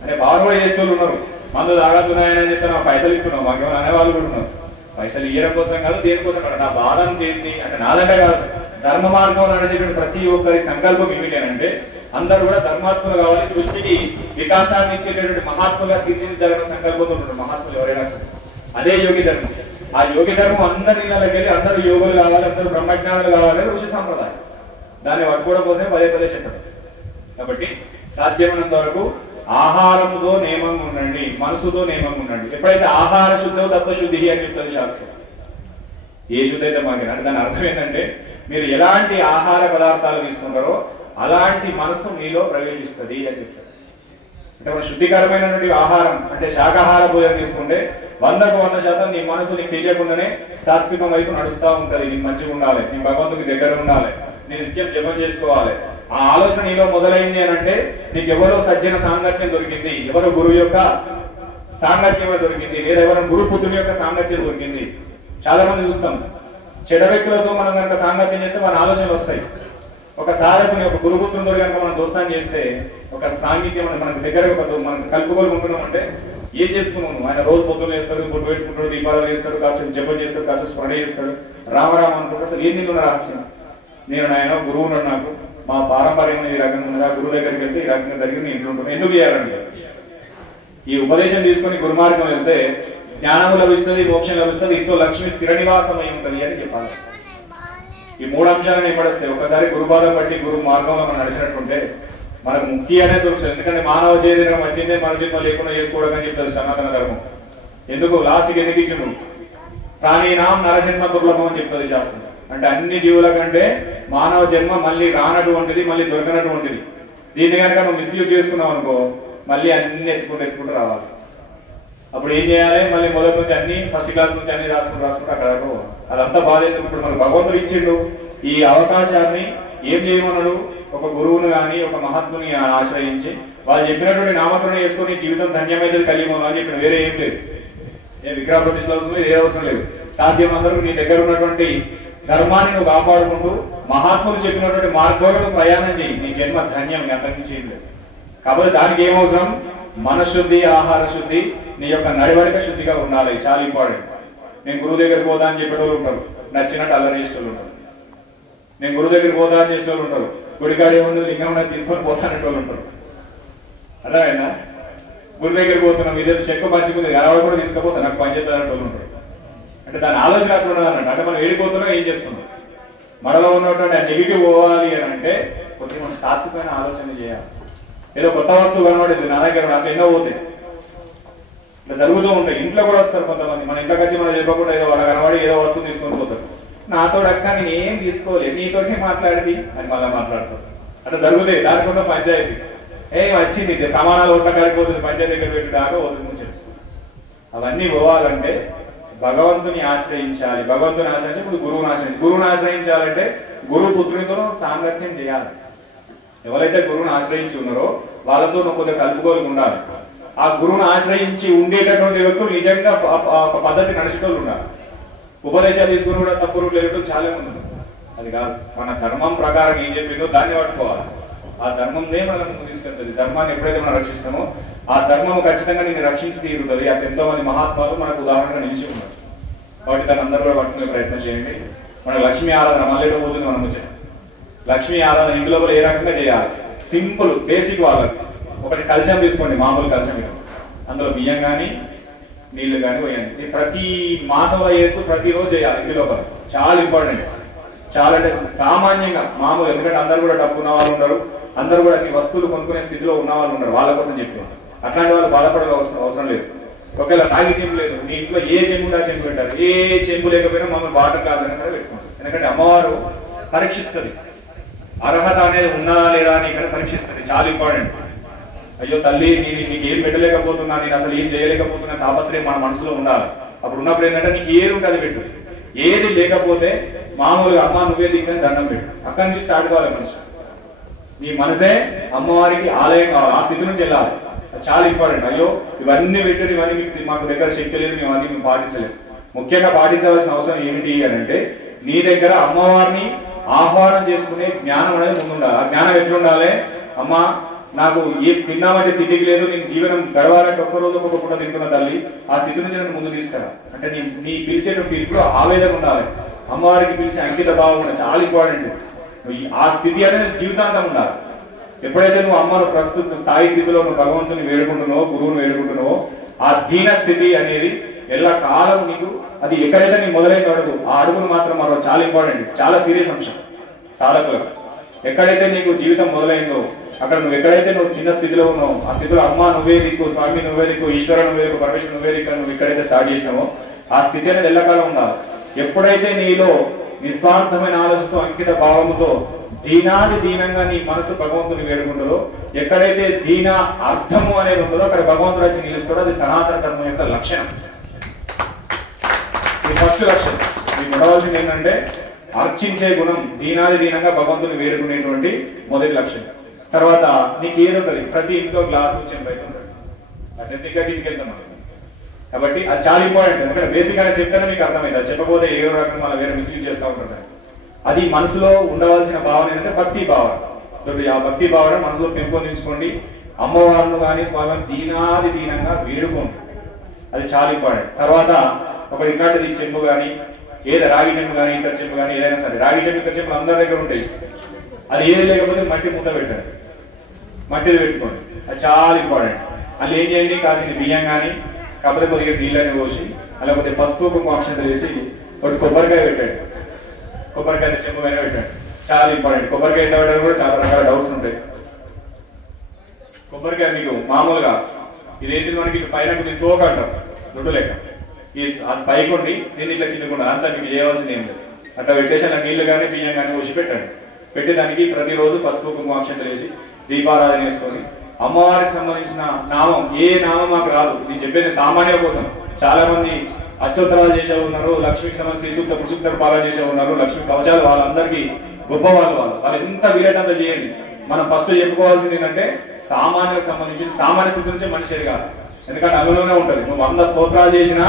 అంటే బాగా చేసేవాళ్ళు ఉన్నారు. మందు తాగుతున్నాయని చెప్తే నా పైసలు ఇస్తున్నావు, మాకేమైనా అనేవాళ్ళు కూడా ఉన్నారు. పైసలు ఇవ్వడం కోసం కాదు, దేనికోసం కాదు, నా బాధను తీర్చి అంటే నాదంటే కాదు, ధర్మ మార్గం నడిచేటువంటి ప్రతి ఒక్కరి సంకల్పం ఏమిటంటే అందరూ కూడా ధర్మాత్ములు కావాలి, సృష్టికి వికాసాన్ని ఇచ్చేటటువంటి మహాత్ములుగా తీర్చిదిద్దాలన్న సంకల్పంతో ఉంటారు మహాత్ములు ఎవరైనా. అదే యోగి ధర్మం. ఆ యోగి ధర్మం అందరి ఇళ్ళకి వెళ్ళి అందరూ యోగులు కావాలి, అందరూ బ్రహ్మజ్ఞానులు కావాలి, ఋషి సాంప్రదాయం. దాన్ని పట్టుకోవడం కోసమే పదే చెప్పడం. కాబట్టి సాధ్యమైనంత వరకు ఆహారంతో నియమంగా ఉండండి, మనసుతో నియమంగా ఉండండి. ఎప్పుడైతే ఆహార శుద్ధో తత్వశుద్ధి అని చెప్తుంది శాస్త్రం. ఏ శుద్ధి అయితే మాకు అంటే దాని అర్థం ఏంటంటే, మీరు ఎలాంటి ఆహార పదార్థాలు తీసుకుంటారో అలాంటి మనసు మీలో ప్రవేశిస్తుంది అని చెప్తారు. అంటే మన శుద్ధికరమైనటువంటి ఆహారం అంటే శాకాహార భోజనం తీసుకుంటే 100% నీ మనసు నీకు తెలియకుండానే సాత్వికం వైపు నడుస్తూ ఉంటది. నీకు మంచిగా ఉండాలి, నీ భగవంతుడికి దగ్గర ఉండాలి, నేను నిత్యం జపం చేసుకోవాలి. ఆ ఆలోచన నీలో మొదలైంది అని అంటే నీకు ఎవరో సజ్జన సాంగత్యం దొరికింది, ఎవరో గురువు యొక్క సాంగత్యం దొరికింది, లేదా ఎవరో గురుపుత్రుని యొక్క సాంగత్యం దొరికింది. చాలా మంది చూస్తాం, చెడ వ్యక్తులతో మనం కనుక సాంగత్యం చేస్తే మన ఆలోచనలు వస్తాయి. ఒక సాధకుని ఒక గురుపుత్రునితో కనుక మనం దోస్తాన్ని చేస్తే ఒక సాంగత్యం మనకు దగ్గర మనం కలుపుకోలు ఉంటున్నాం అంటే ఏం చేసుకున్నాము, ఆయన రోజు పొద్దున్న చేస్తాడు, గుడ్డు పెట్టుకుంటాడు, దీపాలు చేస్తాడు, కాస్త జపం చేస్తాడు, కాస్త స్మరణ చేస్తాడు, రామరామ అనుకుంటాడు. అసలు ఏం నిన్ను రహస్యం, నేను ఆయన గురువు ఉన్నాడు, నాకు మా పారంపర్యం ఈ రకంగా ఉన్నదా, గురువు దగ్గరికి వెళ్తే ఈ రకంగా జరిగి నేను ఇంట్లో ఉంటాను. ఎందుకు చేయాలండి? ఈ ఉపదేశం తీసుకొని గురుమార్గం వెళ్తే జ్ఞానము లభిస్తుంది, మోక్షం లభిస్తుంది, ఇంట్లో లక్ష్మి స్థిర నివాసమై ఉంటుంది అని చెప్పాలి. ఈ 3 అంశాలను ఏర్పడిస్తాయి. ఒకసారి గురుబాధ బట్టి గురు మార్గంలో మనం నడిచినట్టుంటే మనకు ముక్తి అనేది దొరుకుతుంది. ఎందుకంటే మానవ జీవితం వచ్చిందే మన జన్మ లేకుండా చేసుకోవడం అని చెప్తారు సనాతన ధర్మం. ఎందుకు లాస్ట్కి ఎందుకు ఇచ్చిండు? ప్రాణీనాం నరజన్మ దుర్లభం అని చెప్తుంది శాస్త్రం. అంటే అన్ని జీవుల కంటే మానవ జన్మ మళ్ళీ రానటువంటిది, మళ్ళీ దొరకనటువంటిది. దీన్ని కనుక నువ్వు మిస్యూజ్ చేసుకున్నావు అనుకో, మళ్ళీ అన్ని ఎత్తుకుంటూ రావాలి. అప్పుడు ఏం చేయాలి? మళ్ళీ మొదటి నుంచి అన్ని ఫస్ట్ క్లాస్ నుంచి అన్ని రాసుకుంటూ అక్కడ అదంతా బాధ. ఇప్పుడు మనకు భగవంతుడు ఇచ్చిండు ఈ అవకాశాన్ని. ఏం చేయమన్నాడు? ఒక గురువును కానీ ఒక మహాత్ముని ఆశ్రయించి వాళ్ళు చెప్పినటువంటి నామస్మరణ చేసుకుని జీవితం ధన్యమైతే కలిగిపోను అని చెప్పిన. వేరే ఏం లేదు, ఏ విగ్రహ ప్రతిష్ఠ అవసరం లేదు, ఏ అవసరం లేదు. సాధ్యం అందరూ నీ దగ్గర ఉన్నటువంటి ధర్మాన్ని నువ్వు కాపాడుకుంటూ మహాత్ములు చెప్పినటువంటి మార్గంలో ప్రయాణం చేయి, నీ జన్మ ధన్యం, అంతకుమించి ఏం లేదు. కాబట్టి దానికి ఏమవసరం? మనశుద్ధి, ఆహార శుద్ధి, నీ యొక్క నడవడిక శుద్ధిగా ఉండాలి. చాలా ఇంపార్టెంట్. నేను గురువు దగ్గరికి పోతా అని చెప్పేటోళ్ళు ఉంటారు, నచ్చినట్టు అల్లరి చేసేటోళ్ళు ఉంటారు. నేను గురువు దగ్గరికి పోతా అని చేసేటోళ్ళు ఉంటారు, గుడికాడ ఏముంది లింగం తీసుకొని పోతానేటోళ్ళు ఉంటారు. అర్థమైనా? గురి దగ్గరికి పోతున్నాం, ఇదే చెక్క పంచుకుంది ఎవరు కూడా తీసుకుపోతా నాకు పనిచేస్తానంటోళ్ళు ఉంటారు. అంటే దాని ఆలోచన అక్కడ ఉన్నది అన్నట్టు. అంటే మనం ఏడిపోతున్నాం, ఏం చేస్తున్నాం? మనలో ఉన్నటువంటి ఆ నెగిటివ్ పోవాలి అని అంటే కొద్దిగా మనం సాత్వికమైన ఆలోచన చేయాలి. ఏదో కొత్త వస్తువు కనబడేది నా దగ్గర, నాకు ఎన్నో పోతాయి, ఇట్లా జరుగుతూ ఉంటాయి. ఇంట్లో కూడా వస్తారు కొంతమంది, మన ఇంట్లోకి వచ్చి మనం చెప్పకుండా ఏదో వాళ్ళ కనబడి ఏదో వస్తువు తీసుకొని పోతారు. నాతో అక్క నేను ఏం తీసుకోలేదు, నీతోనే మాట్లాడింది అని మళ్ళీ మాట్లాడతారు. అట్లా జరుగుతాయి. దానికోసం పంచాయతీ ఏం వచ్చింది, ప్రమాణాలు ఒట్ట కలిగిపోతుంది, పంచాయతీ దగ్గర పెట్టి దాకా పోతుంది. అవన్నీ పోవాలంటే భగవంతుని ఆశ్రయించాలి. భగవంతుని ఆశ్రయించి ఇప్పుడు గురువుని ఆశ్రయించాలంటే గురువు పుత్రునితో సాంగత్యం చేయాలి. ఎవరైతే గురువుని ఆశ్రయించి ఉన్నారో వాళ్ళతో నువ్వు కొద్దిగా కలుపుకోలు ఉండాలి. ఆ గురువుని ఆశ్రయించి ఉండేటటువంటి వ్యక్తులు నిజంగా ఒక పద్ధతి నడిచేటోళ్ళు ఉండాలి. ఉపదేశాలు తీసుకుని కూడా తప్పు రూట్లు వెళ్ళటం చాలా మంది. అది కాదు, మన ధర్మం ప్రకారం ఏం చెప్పిందో దాన్ని పట్టుకోవాలి. ఆ ధర్మంనే మనం ముందు తీసుకెళ్తుంది. ధర్మాన్ని ఎప్పుడైతే మనం రక్షిస్తామో ఆ ధర్మం ఖచ్చితంగా నిన్ను రక్షించి తీరుతుంది. అది ఎంతో మంది మహాత్మాలు మనకు ఉదాహరణగా నిలిచి ఉన్నారు. కాబట్టి దాన్ని అందరూ కూడా పట్టుకునే ప్రయత్నం చేయండి. మనకు లక్ష్మీ ఆరాధన మళ్ళీ పోతుంది. మనం వచ్చాం లక్ష్మీ ఆరాధన ఇంటి లోపల ఏ రకంగా చేయాలి? సింపుల్ బేసిక్ వాళ్ళకి ఒకటి కలశం తీసుకోండి, మామూలు కలశం. అందులో బియ్యం కానీ నీళ్లు కానీ పోయండి. ప్రతి మాసంలో చేయొచ్చు, ప్రతిరోజు చేయాలి ఇంటి లోపల. చాలా ఇంపార్టెంట్. చాలా అంటే సామాన్యంగా మామూలు, ఎందుకంటే అందరూ కూడా డబ్బు ఉన్న వాళ్ళు ఉండరు, అందరూ కూడా అన్ని వస్తువులు కొనుక్కునే స్థితిలో ఉన్న వాళ్ళు ఉండరు. వాళ్ళ కోసం చెప్పి అట్లాంటి వాళ్ళు బాధపడాల్సిన అవసరం లేదు. ఒకవేళ రాగి చెంబు లేదు, మీ ఇంట్లో ఏ చెంబు ఉంటే ఆ చెంబు పెట్టారు. ఏ చెంబు లేకపోయినా మమ్మల్ని వాటర్ కాదని సరే పెట్టుకుంటారు. ఎందుకంటే అమ్మవారు పరీక్షిస్తుంది. అర్హత అనేది ఉన్నదా లేదా అని ఇక్కడ పరీక్షిస్తుంది. చాలా ఇంపార్టెంట్. అయ్యో తల్లి, నేను నీకు ఏం పెట్టలేకపోతున్నా, నేను అసలు ఏం చేయలేకపోతున్నా తాపత్రయం మన మనసులో ఉండాలి. అప్పుడు ఉన్నప్పుడు ఏంటంటే నీకు ఏది ఉంటుంది అది పెట్టు. ఏది లేకపోతే మామూలుగా అమ్మ నువ్వే దిక్కని దండం పెట్టు. అక్కడి నుంచి స్టార్ట్ కావాలి మనిషి. నీ మనసే అమ్మవారికి ఆలయం కావాలి. ఆ స్థితి నుంచి వెళ్ళాలి. చాలా ఇంపార్టెంట్. అయ్యో ఇవన్నీ పెట్టారు, ఇవన్నీ మాకు దగ్గర శక్తి లేదు, మేము పాటించలేదు. ముఖ్యంగా పాటించవలసిన అవసరం ఏమిటి అని అంటే నీ దగ్గర అమ్మవారిని ఆహ్వానం చేసుకునే జ్ఞానం అనేది ముందుండాలి. ఆ జ్ఞానం ఎట్లుండాలి? అమ్మ నాకు ఏ తిన్నామంటే తిండికి లేదు, నేను జీవనం గడవాలంటే ఒక్కరోజు ఒక్కొక్క పూట తింటున్న తల్లి, ఆ స్థితి నుంచి నన్ను ముందు తీసుకురా అంటే నీ పిలిచేటువంటి పిలుపులో ఆవేదన ఉండాలి. అమ్మవారికి పిలిచే అంకిత భావం ఉండాలి. చాలా ఇంపార్టెంట్. ఆ స్థితి అనేది జీవితాంతం ఉండాలి. ఎప్పుడైతే నువ్వు అమ్మను ప్రస్తుత స్థాయి స్థితిలో నువ్వు భగవంతుని వేడుకుంటున్నావో, గురువుని వేడుకుంటున్నావో, ఆ దీన స్థితి అనేది ఎల్ల కాలం నీకు అది ఎక్కడైతే నీ మొదలైన అడుగు, ఆ అడుగును మాత్రం మరో చాలా ఇంపార్టెంట్. చాలా సీరియస్ అంశం సాధకులకు. ఎక్కడైతే నీకు జీవితం మొదలైందో అక్కడ నువ్వు ఎక్కడైతే నువ్వు చిన్న స్థితిలో ఉన్నావు, ఆ స్థితిలో అమ్మ నువ్వే దిక్కు, స్వామి నువ్వే దిక్కు, ఈశ్వర నువ్వే దిక్కు, పరమేశ్వర నువ్వే దిక్కు నువ్వు ఎక్కడైతే స్టార్ట్ చేసినావో ఆ స్థితి అనేది ఎల్లకాలం ఉండాలి. ఎప్పుడైతే నీలో నిస్వార్థమైన ఆలోచనతో అంకిత భావముతో దీనాది దీనంగా నీ మనసు భగవంతుని వేడుకుంటుందో, ఎక్కడైతే దీన అర్థము అనేది ఉంటుందో అక్కడ భగవంతుడు వచ్చి నిలుస్తాడో అది సనాతన ధర్మం యొక్క లక్షణం. ఈ ఫస్ట్ లక్షణం మీకు ఉండవలసింది ఏంటంటే అర్చించే గుణం. దీనాది దీనంగా భగవంతుని వేడుకునేటువంటి మొదటి లక్షణం. తర్వాత నీకు ఏదొకటి ప్రతి ఇంట్లో గ్లాసు చెంబు అయితే ఉంటుంది. అట్లయితే ఇంకా దీనికి వెళ్తాం. కాబట్టి అది చాలా ఇంపార్టెంట్. ఎందుకంటే బేసిక్ గా చెప్తానే మీకు అర్థమైంది. అది చెప్పకపోతే ఏ రకం మళ్ళీ వేరే మిస్యూజ్ చేస్తూ ఉంటారు. అది మనసులో ఉండవలసిన భావన ఏంటంటే భక్తి భావన. ఆ భక్తి భావన మనసులో పెంపొందించుకోండి. అమ్మవారిని కానీ స్వామిని దీనాది దీనంగా వేడుకోండి. అది చాలా ఇంపార్టెంట్. తర్వాత ఒక ఇట్లాంటిది చెంబు కానీ ఏదో రాగి చెంబు కానీ ఇతర చెంబు కానీ ఏదైనా సరే, రాగి చెంబు ఇతర చెంబులు అందరి దగ్గర ఉంటాయి. అది ఏది లేకపోతే మట్టి మూత పెట్టండి, మట్టిది పెట్టుకోండి. అది చాలా ఇంపార్టెంట్. అది ఏం చేయండి, కాసిన బియ్యం కానీ కాకపోతే కొద్దిగా నీళ్ళని పోసి అలా కొద్దిగా పసుపు కుంకుమ అక్షంతలు వేసి ఒకటి కొబ్బరికాయ పెట్టండి. కొబ్బరికాయ చెంబు పైన పెట్టండి. చాలా ఇంపార్టెంట్. కొబ్బరికాయ ఎంత పెట్టాలి కూడా చాలా రకాల డౌట్స్ ఉంటాయి. కొబ్బరికాయ మీకు మామూలుగా ఇదేంటి మనకి పైన తోక అంటారు, దొడ్డు లెక్క. అది పైకొండి దీన్ని ఇట్లా కిందకుండా అంతా మీకు చేయవలసింది ఏం లేదు. అట్లా పెట్టేసి అలా నీళ్లు కానీ బియ్యం కానీ పోసి పెట్టండి. పెట్టి దానికి ప్రతిరోజు పసుపు కుంకుమ అక్షంతలు వేసి దీపారాధన చేసుకొని అమ్మవారికి సంబంధించిన నామం, ఏ నామం మాకు రాదు, నేను చెప్పేది సామాన్యుల కోసం. చాలా మంది అష్టోత్తరాలు చేసే ఉన్నారు, లక్ష్మికి సంబంధించి శ్రీసూక్త పురుషుక్త పాలన చేసే ఉన్నారు, లక్ష్మి కవచాలు వాళ్ళందరికీ గొప్ప వాళ్ళు ఎంత వీలైనంత చేయండి. మనం ఫస్ట్ చెప్పుకోవాల్సింది ఏంటంటే సామాన్యులకు సంబంధించి సామాన్య స్థితి నుంచి మనిషి ఎదగాలి. ఎందుకంటే అందులోనే ఉంటుంది. నువ్వు 100 స్తోత్రాలు చేసినా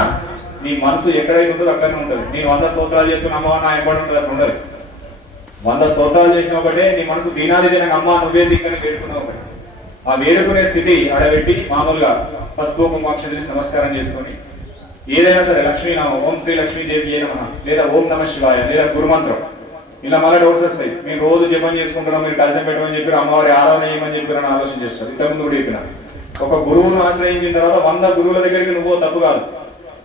నీ మనసు ఎక్కడైతే ఉంటుందో అక్కడనే ఉంటుంది. నేను 100 స్తోత్రాలు చేస్తున్నా అమ్మ నా ఎంబడి ఉంటుంది అక్కడ ఉండదు. 100 స్తోత్రాలు చేసిన ఒకటే, నీ మనసు దీనాది దీనంగా అమ్మ నువ్వే దిక్కని వేడుకున్న ఒకటి. ఆ వేడుకునే స్థితి ఆడబెట్టి మామూలుగా పసుపు కుంకుమాక్షి నమస్కారం చేసుకొని ఏదైనా సరే లక్ష్మీనామం, ఓం శ్రీ లక్ష్మీదేవి నమః, లేదా ఓం నమ శివాయ, లేదా గురుమంత్రం. ఇలా మళ్ళీ డౌట్స్ వస్తాయి. మీరు రోజు జపం చేసుకుంటున్నాం, మీరు కలశం పెట్టమని చెప్పి అమ్మవారి ఆరాధన చేయమని చెప్పి ఆలోచన చేస్తారు. ఇంతకుముందు కూడా చెప్పిన ఒక గురువును ఆశ్రయించిన తర్వాత 100 గురువుల దగ్గరికి నువ్వు తప్పు కాదు,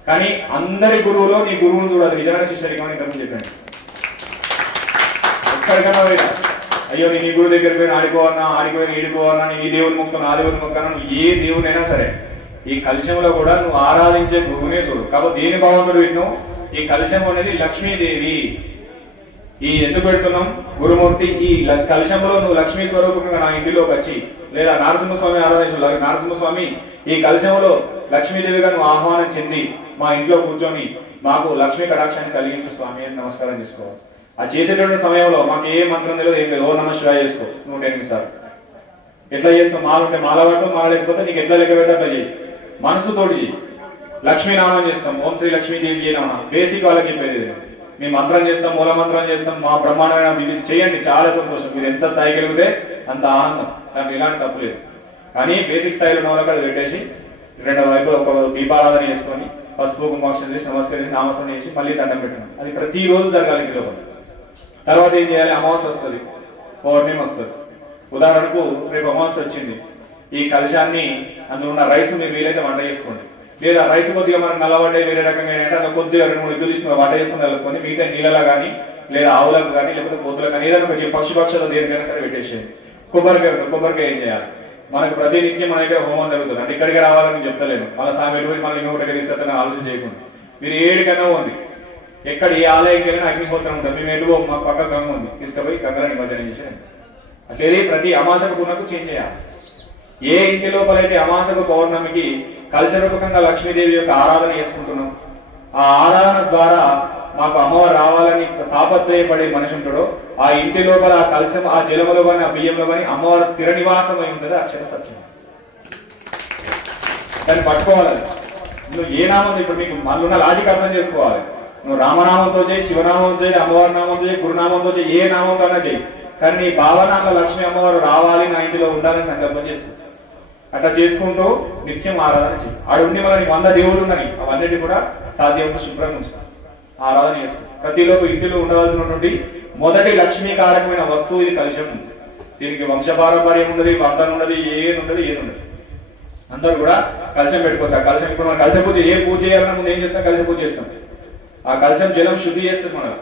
కానీ అందరి గురువులో నీ గురువును చూడాలి. నిజమైన శిష్యరికమని ఇంతకుముందు చెప్పండి. ఎక్కడికన్నా పోయినా అయ్యో నీ గురువు దగ్గరికి పోయినా ఆడిపోయినా ఈడిపోవన్నా, నీ ఈ దేవుని మొక్కుతున్నా ఆ దేవుని మొక్కనా, నువ్వు ఏ దేవునైనా సరే ఈ కలశంలో కూడా నువ్వు ఆరాధించే గురువునే చూడు. కాబట్టి దేని భావంతుడు విన్నావు, ఈ కలశం అనేది లక్ష్మీదేవి. ఈ ఎందుకు పెడుతున్నాం, గురుమూర్తి ఈ కలశంలో నువ్వు లక్ష్మీ స్వరూపంగా నా ఇంటిలోకి వచ్చి, లేదా నరసింహస్వామి ఆరాధించు, నరసింహస్వామి ఈ కలశంలో లక్ష్మీదేవిగా నువ్వు ఆహ్వానం చెంది మా ఇంట్లో కూర్చొని మాకు లక్ష్మీ కటాక్షాన్ని కలిగించు స్వామి అని నమస్కారం చేసుకోవాలి. ఆ చేసేటువంటి సమయంలో మాకు ఏ మంత్రం తెలియదు, ఏం లేదు, ఓ నమ శివాయ చేసుకో 108 సార్లు. ఎట్లా చేస్తాం? మాల ఉంటే మాల పట్టు, మాల లేకపోతే నీకు ఎట్లా లెక్క పెడితే అట్లా చేయి, మనసుతోటి చేయి. లక్ష్మీనామం చేస్తాం, ఓం శ్రీ లక్ష్మీదేవి నమ, బేసిక్ వాళ్ళకి చెప్పేది. మేము మంత్రం చేస్తాం, మూల మంత్రం చేస్తాం, మా బ్రహ్మాండమైన చేయండి, చాలా సంతోషం. మీరు ఎంత స్థాయికి వెళ్తే అంత ఆనందం, దానికి ఎలాంటి తప్పు లేదు. కానీ బేసిక్ స్థాయిలో ఉన్న వాళ్ళకి అది పెట్టేసి రెండో వైపు ఒక దీపారాధన చేసుకొని పసుపు కుంకుమాక్షం చేసి నమస్కరించి నామస్మరణ చేసి మళ్ళీ దండం పెట్టడం. అది ప్రతిరోజు జరగాలి ఇంటి లోపల. తర్వాత ఏం చేయాలి? అమావాస్య వస్తుంది, పౌర్ణమి వస్తుంది. ఉదాహరణకు రేపు అమావాస్య వచ్చింది, ఈ కలశాన్ని అందులో ఉన్న రైస్ మీరు వీలైతే వంట చేసుకోండి. లేదా రైస్ కొద్దిగా మనకు నల్లబడ్డే వేరే రకంగా ఏంటంటే అది కొద్దిగా 2-3 ఇడ్లు తీసుకుని వంట చేసుకుని కలుపుకొని మిగతా నీళ్ళలా కానీ లేదా ఆవులకు కానీ లేకపోతే పోతులకు కానీ ఏదైనా ఒక పక్షుపక్షాలు దేనికైనా సరే పెట్టేసేయండి. కొబ్బరికాయ ఏం చేయాలి? మనకు ప్రతినిత్యం మన దగ్గర హోమం జరుగుతుంది. అంటే ఇక్కడికి రావాలని చెప్తలేను, మన సామె మనం ఇంకొకటి తీసుకొస్తాను ఆలోచన చేయకుండా. మీరు ఏడికన్నా ఉంది, ఎక్కడ ఏ ఆలయంకి వెళ్ళినా అగ్నిహోత్రం ఉంటుంది. మేము ఎటువో మా పక్క గంగ ఉంది, తీసుకుపోయి గంగలని నిమజ్జనం చేసేయండి. అట్లేది ప్రతి అమాసకు గుణకు చేంజ్ చేయాలి. ఏ ఇంటి లోపలైతే అమాసకు పౌర్ణమికి కల్చరూపకంగా లక్ష్మీదేవి యొక్క ఆరాధన చేసుకుంటున్నాం, ఆ ఆరాధన ద్వారా మాకు అమ్మవారు రావాలని తాపత్రయపడే మనిషి ఉంటాడో ఆ ఇంటి లోపల ఆ కలశం, ఆ జలములో కానీ ఆ బియ్యంలో కానీ అమ్మవారు స్థిర నివాసం అయి ఉంటుంది. అక్షర సత్యం. దాన్ని పట్టుకోవాలి. నువ్వు ఏ నామం, ఇప్పుడు మీకు మళ్ళీ లాజిక్ అర్థం చేసుకోవాలి. నువ్వు రామనామంతో చేయి, శివనామం చేయి, అమ్మవారి నామంతో చేయి, గురునామంతో చేయి, ఏ నామంతో అయినా చేయి. కానీ నీ భావనాల్లో లక్ష్మీ అమ్మవారు రావాలి, నా ఇంటిలో ఉండాలని సంకల్పం చేసుకో. అట్లా చేసుకుంటూ నిత్యం ఆరాధన చేయి. ఆడుండి మన 100 దేవుళ్ళు ఉన్నాయి, అవన్నిటి కూడా సాధ్యం శుభ్రంగా ఉంచుతాం, ఆరాధన చేసుకో. ప్రతిలోపు ఇంటిలో ఉండవలసినటువంటి మొదటి లక్ష్మీకారకమైన వస్తువు ఇది కలశం. దీనికి వంశపారంపర్యం ఉండదు, బంధం ఉండదు, ఏది ఉండదు. అందరూ కూడా కలశం పెట్టుకోవచ్చు. ఆ కలశం ఇప్పుడు మనం కలశ పూజ ఏ పూజ చేయాలన్నా ముందు ఏం చేస్తాం? కలశ పూజ చేస్తాం. ఆ కలశం జలం శుద్ధి చేస్తుంది మనం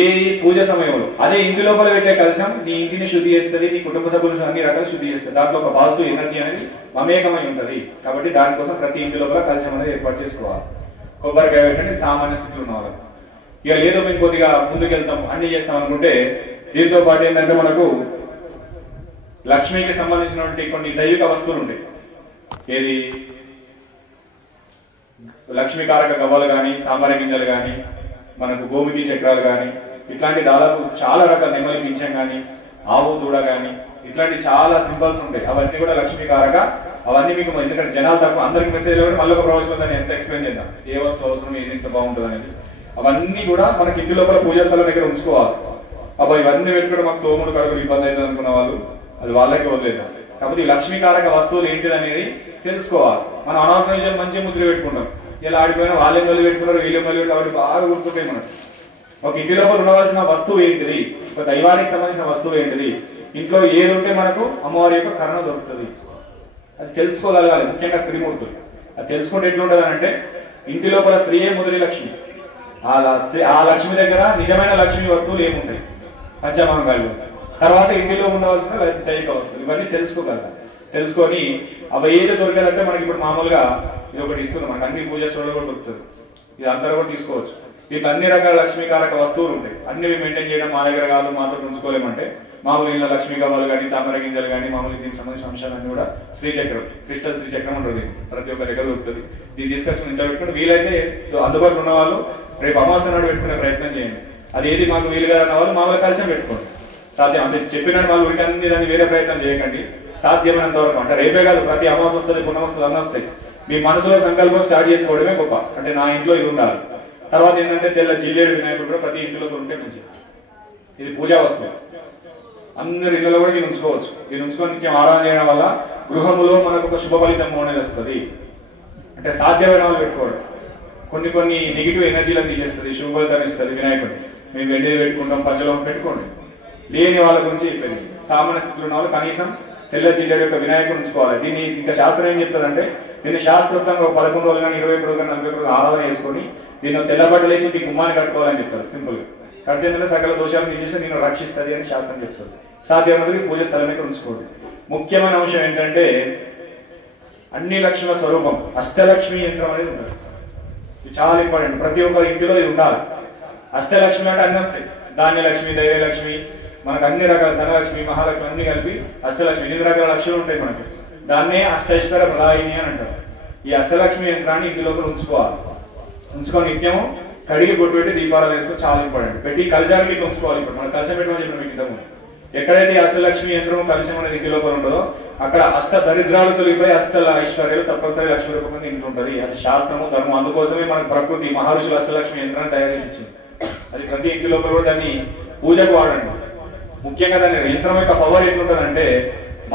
ఏ పూజ సమయంలో. అదే ఇంటి లోపల పెట్టే కలశం నీ ఇంటిని శుద్ధి చేస్తుంది, నీ కుటుంబ సభ్యులను అన్ని రకాలు శుద్ధి చేస్తుంది. దాంట్లో ఒక పాజిటివ్ ఎనర్జీ అనేది మమేకమై ఉంటుంది. కాబట్టి దానికోసం ప్రతి ఇంటి లోపల కలశం అనేది ఏర్పాటు చేసుకోవాలి. కొబ్బరికాయ పెట్టండి సామాన్య స్థితిలో ఉన్న వాళ్ళకి. ఇక లేదో మేము కొద్దిగా ముందుకెళ్తాం అన్ని చేస్తాం అనుకుంటే దీంతో పాటు ఏంటంటే మనకు లక్ష్మికి సంబంధించినటువంటి కొన్ని దైవిక వస్తువులు ఉంటాయి. ఏది? లక్ష్మీకారక గవ్వలు కానీ, తామర గింజలు కానీ, మనకు గోముఖి చక్రాలు కానీ, ఇట్లాంటి దాదాపు చాలా రకాల నెమ్మలి పింఛం కానీ, ఆవు దూడ కానీ, ఇట్లాంటి చాలా సింబల్స్ ఉంటాయి. అవన్నీ కూడా లక్ష్మీకారక. అవన్నీ మీకు ఎందుకంటే జనాలు తక్కువ, అందరికి మెసేజ్ కూడా మళ్ళీ ఒక ప్రవేశం దాన్ని ఎంత ఎక్స్ప్లెయిన్ చేద్దాం, ఏ వస్తువు అవసరం, ఏది ఎంత బాగుంటుంది అనేది. అవన్నీ కూడా మనకి ఇంటి లోపల పూజా స్థలం దగ్గర ఉంచుకోవాలి. అబ్బా ఇవన్నీ పెట్టుకుంటే మాకు తోముడు కడుపులు ఇబ్బంది అవుతుంది అనుకున్న వాళ్ళు అది వాళ్ళకి వదిలేద్దాం. కాబట్టి ఈ లక్ష్మీకారక వస్తువులు ఏంటిది అనేది తెలుసుకోవాలి. మనం అనవసర విషయాలు మంచి ముద్ర పెట్టుకుంటాం. ఇలా ఆడిపోయినా వాళ్ళే మళ్ళీ పెట్టుకున్నారు, వీళ్ళే మళ్ళీ కాబట్టి బాగా గుర్తుంటాయి మనకు. ఒక ఇంటి లోపల ఉండవలసిన వస్తువు ఏంటిది, ఒక దైవానికి సంబంధించిన వస్తువు ఏంటిది, ఇంట్లో ఏది ఉంటే మనకు అమ్మవారి యొక్క కరుణ దొరుకుతుంది, అది తెలుసుకోగలగాలి. ముఖ్యంగా స్త్రీమూర్తులు అది తెలుసుకుంటే ఎట్లుంటది అంటే ఇంటి లోపల స్త్రీయే మొదటి లక్ష్మి. ఆ లక్ష్మి దగ్గర నిజమైన లక్ష్మి వస్తువులు ఏముంటాయి? పంచమంగాళ్ళు. తర్వాత ఇంటిలో ఉండవలసిన దైవిక వస్తువులు, ఇవన్నీ తెలుసుకోగలగాలి. తెలుసుకొని అవి ఏది దొరకాలంటే మనకి ఇప్పుడు మామూలుగా ఇది ఒకటి ఇస్తుంది, మనకి అన్ని పూజ స్టోర్లో కూడా దొరుకుతుంది. ఇది అందరూ కూడా తీసుకోవచ్చు. ఇట్లా అన్ని రకాల లక్ష్మీకారక వస్తువులు ఉంటాయి. అన్ని మెయింటైన్ చేయడం మా దగ్గర కాదు, మాతో ఉంచుకోలేమంటే మామూలు ఇంట్లో లక్ష్మీ గవ్వలు కానీ, తామర గింజలు కానీ, మామూలు దీనికి సంబంధించిన అంశాలన్నీ కూడా శ్రీచక్రం, క్రిస్టల్ శ్రీచక్రం ఉంటుంది, ప్రతి ఒక్క దగ్గర దొరుకుతుంది. దీన్ని తీసుకొచ్చి ఇంట్లో పెట్టుకుని వీలైతే అందుబాటులో ఉన్న వాళ్ళు రేపు అమావాస్య నాడు పెట్టుకునే ప్రయత్నం చేయండి. అది ఏది మాకు వీలుగా అన్న వాళ్ళు మామూలు కలిసి పెట్టుకోండి. సాధ్యం అంటే చెప్పినట్టు వాళ్ళు ఉరికన్నీ దాన్ని వేరే ప్రయత్నం చేయకండి. సాధ్యమైనంత వరకు అంటే రేపే కాదు, ప్రతి అమావాస్య వస్తుంది, పుణ్యం వస్తుంది, అన్నీ వస్తాయి. మీ మనసులో సంకల్పం స్టార్ట్ చేసుకోవడమే గొప్ప. అంటే నా ఇంట్లో ఇది ఉండాలి. తర్వాత ఏంటంటే తెల్ల జిల్లేడు వినాయకుడు కూడా ప్రతి ఇంట్లో ఉంటే మంచిది. ఇది పూజా వస్తువు, అందరి ఇళ్ళలో కూడా దీన్ని ఉంచుకోవచ్చు. దీన్ని ఉంచుకొని నిత్యం ఆరాధన చేయడం వల్ల గృహములో మనకు ఒక శుభ ఫలితం అనేది వస్తుంది. అంటే సాధ్యమైన వాళ్ళు పెట్టుకోవడం కొన్ని నెగిటివ్ ఎనర్జీలను తీసేస్తుంది, శుభ ఫలితాన్ని ఇస్తుంది వినాయకుడు. మేము వెండి పెట్టుకుంటాం, పంచలో పెట్టుకోండి. లేని వాళ్ళ గురించి చెప్పేది సామాన్య స్థితిలో ఉన్న వాళ్ళు కనీసం తెల్ల జిల్లేడు యొక్క వినాయకుడు ఉంచుకోవాలి. దీన్ని ఇంకా శాస్త్రం ఏం చెప్తుందంటే దీన్ని శాస్త్రోక్తంగా 11 రోజులు కానీ 21 రోజులు కానీ 40 రోజులు ఆరాధన చేసుకొని దీన్ని తెల్లబట్టలు వేసి ఈ గుమ్మాన్ని కట్టుకోవాలని చెప్తారు. సింపుల్ గా కట్టిందంటే సకల దోషాలను తీసేసి నేను రక్షిస్తుంది అని శాస్త్రం చెప్తుంది. సాధ్యమైనది పూజ స్థలం దగ్గర ఉంచుకోండి. ముఖ్యమైన అంశం ఏంటంటే అన్ని లక్ష్ముల స్వరూపం అష్టలక్ష్మి యంత్రం అనేది ఉంటుంది. ఇది చాలా ఇంపార్టెంట్. ప్రతి ఒక్క ఇంటిలో ఇది ఉండాలి. అష్టలక్ష్మి అంటే అన్ని వస్తాయి. ధాన్యలక్ష్మి, ధైర్యలక్ష్మి, మనకు అన్ని రకాల ధనలక్ష్మి, మహాలక్ష్మి అన్ని కలిపి అష్టలక్ష్మి 8 రకాల లక్ష్ములు ఉంటాయి మనకి. దాన్నే అష్టైశ్వర ప్రదాయిని అని అంటారు. ఈ అష్టలక్ష్మి యంత్రాన్ని ఇంటి లోపల ఉంచుకోవాలి. ఉంచుకొని నిత్యము కడిగి బొట్టు పెట్టి దీపాలు వేసుకొని చాలా ఇంపార్టెంట్. పెట్టి కలశానికి ఉంచుకోవాలి. ఇప్పుడు మనం కలశం పెట్టమని చెప్పిన మీకు ఇంతకు ఎక్కడైతే అష్టలక్ష్మి యంత్రం కలశం అనేది ఇంటి లోపల ఉంటుందో అక్కడ అష్ట దరిద్రాలు తొలిగిపోయి అష్ట ఐశ్వర్యాలు తప్పనిసరి లక్ష్మి రూపంగా ఇంటి ఉంటుంది. అది శాస్త్రము ధర్మం. అందుకోసమే మనకు ప్రకృతి మహర్షులు అష్టలక్ష్మి యంత్రాన్ని తయారు చేసి ఇచ్చింది. అది ప్రతి ఇంటి లోపల కూడా దాన్ని పూజకు వాడండి. ముఖ్యంగా దాని యంత్రం యొక్క పవర్ ఎట్లుంటుందంటే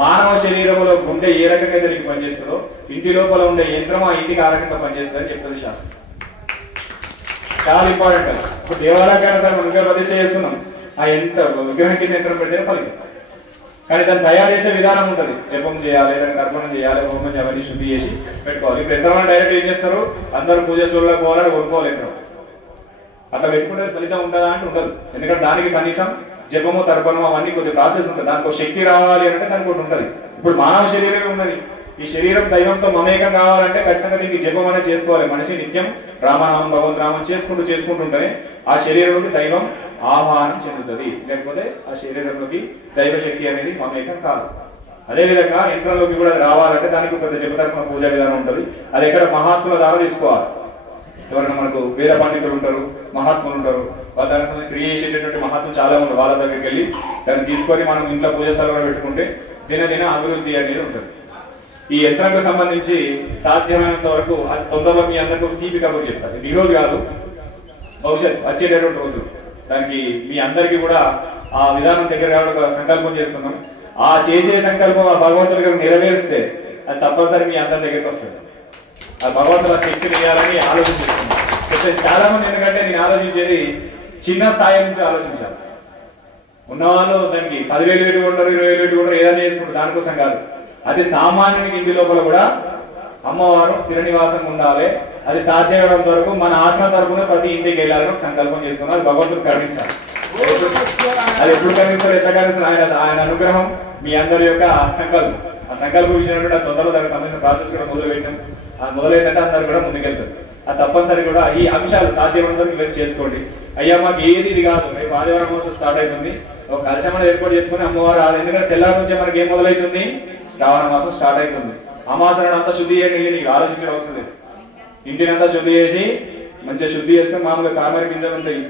మానవ శరీరంలో గుండె ఏ రకంగా దానికి పనిచేస్తుందో ఇంటి లోపల ఉండే యంత్రం ఆ ఇంటికి ఆ రకంగా పనిచేస్తుంది అని చెప్తుంది శాస్త్రం. చాలా ఇంపార్టెంట్. ఇప్పుడు దేవాలయాన్ని మనం విగ్రహ ప్రతిష్ఠ చేస్తున్నాం. ఆ విగ్రహం కింద యంత్రం పెడితే ఫలితం. కానీ దాన్ని తయారు చేసే విధానం ఉంటుంది. జపం చేయాలి, దాన్ని తర్పణం చేయాలి, హోమం అవన్నీ శుద్ధి చేసి పెట్టుకోవాలి. ఇప్పుడు యంత్రం డైరెక్ట్ ఏం చేస్తారు, అందరూ పూజ స్టోర్లో పోవాలని కొనుక్కోవాలి యంత్రం. అట్లా పెట్టుకుంటే ఫలితం ఉంటుందా అంటే ఉండదు. ఎందుకంటే దానికి కనీసం జపము తర్పణం అవన్నీ కొద్ది ప్రాసెస్ ఉంటుంది. దానికి ఒక శక్తి రావాలి అంటే దానికి ఒకటి ఉంటుంది. ఇప్పుడు మానవ శరీరమే ఉన్నది. ఈ శరీరం దైవంతో మమేకం కావాలంటే ఖచ్చితంగా దీనికి జపం అనేది చేసుకోవాలి. మనిషి నిత్యం రామనామం భగవంత్ రామం చేసుకుంటుంటేనే ఆ శరీరంలోకి దైవం ఆహ్వానం చెందుతుంది. లేకపోతే ఆ శరీరంలోకి దైవ శక్తి అనేది మమేకం కాదు. అదేవిధంగా యంత్రంలోకి కూడా రావాలంటే దానికి పెద్ద జపతర్పణ పూజ విధానం ఉంటుంది. అది ఎక్కడ మహాత్ముల ద్వారా తీసుకోవాలి. ఎవరైనా మనకు వేద పండితులు ఉంటారు, మహాత్ములు ఉంటారు, దానికి సంబంధించి క్రియ చేసేటటువంటి మహాత్ములు చాలా ఉంటారు. వాళ్ళ దగ్గరికి వెళ్ళి దాన్ని తీసుకొని మనం ఇంట్లో పూజ స్థలంలో పెట్టుకుంటే దినదిన అభివృద్ధి అనేది ఉంటుంది. ఈ యంత్రానికి సంబంధించి సాధ్యమైనంత వరకు అది తొందరలో మీ అందరికీ తీపి కబురు చెప్తారు. ఈ రోజు కాదు, భవిష్యత్ వచ్చేటటువంటి రోజు దానికి మీ అందరికీ కూడా ఆ విధానం దగ్గర ఒక సంకల్పం చేసుకున్నాం. ఆ చేసే సంకల్పం ఆ భగవంతుడి దగ్గర నెరవేరిస్తే అది తప్పనిసరి మీ అందరి దగ్గరికి వస్తుంది. ఆ భగవంతుల శక్తిని ఇవ్వాలని ఆలోచించేస్తున్నాం. చాలా మంది ఎందుకంటే నేను ఆలోచించేది చిన్న స్థాయి నుంచి ఆలోచించాలి. ఉన్నవాళ్ళు దానికి 10,000 పెట్టుకుంటారు, 20,000 పెట్టుకుంటారు, ఏదైనా చేసుకుంటారు. దానికోసం కాదు. అది సామాన్యునికి ఇంటి లోపల కూడా అమ్మవారు స్థిరనివాసం ఉండాలి. అది సాధ్యమైనంత వరకు మన ఆత్మ తరపున ప్రతి ఇంటికి వెళ్ళాలని ఒక సంకల్పం చేసుకున్నాం. అది భగవంతుడు కరుణించాలి. అది ఎప్పుడు కరుణిస్తారు, ఎట్లా కరుణిస్తారు? ఆయన అనుగ్రహం మీ అందరి యొక్క సంకల్పం. ఆ సంకల్పం విషయంలో తొందరలో దానికి సంబంధించిన ప్రాసెస్ కూడా మొదలుపెట్టాం. అది మొదలైందంటే అందరు కూడా ముందుకెళ్తారు. అది తప్పనిసరి కూడా ఈ అంశాలు సాధ్యమైనంత మీరు చేసుకోండి. అయ్యా మాకు ఏది ఇది కాదు, రేపు ఆదివారం కోసం స్టార్ట్ అవుతుంది, ఒక కలశం అనేది ఏర్పాటు చేసుకుని అమ్మవారు ఎందుకంటే తెల్లారి నుంచే మనకి ఏం మొదలవుతుంది, శ్రావణ మాసం స్టార్ట్ అవుతుంది. అమాసలను అంతా శుద్ధి చేయండి. నీకు ఆలోచించడం అవసరం లేదు. ఇంటిని అంతా శుద్ధి చేసి మంచిగా శుద్ధి చేసుకొని మామూలుగా కామరి గింజలు ఉంటాయి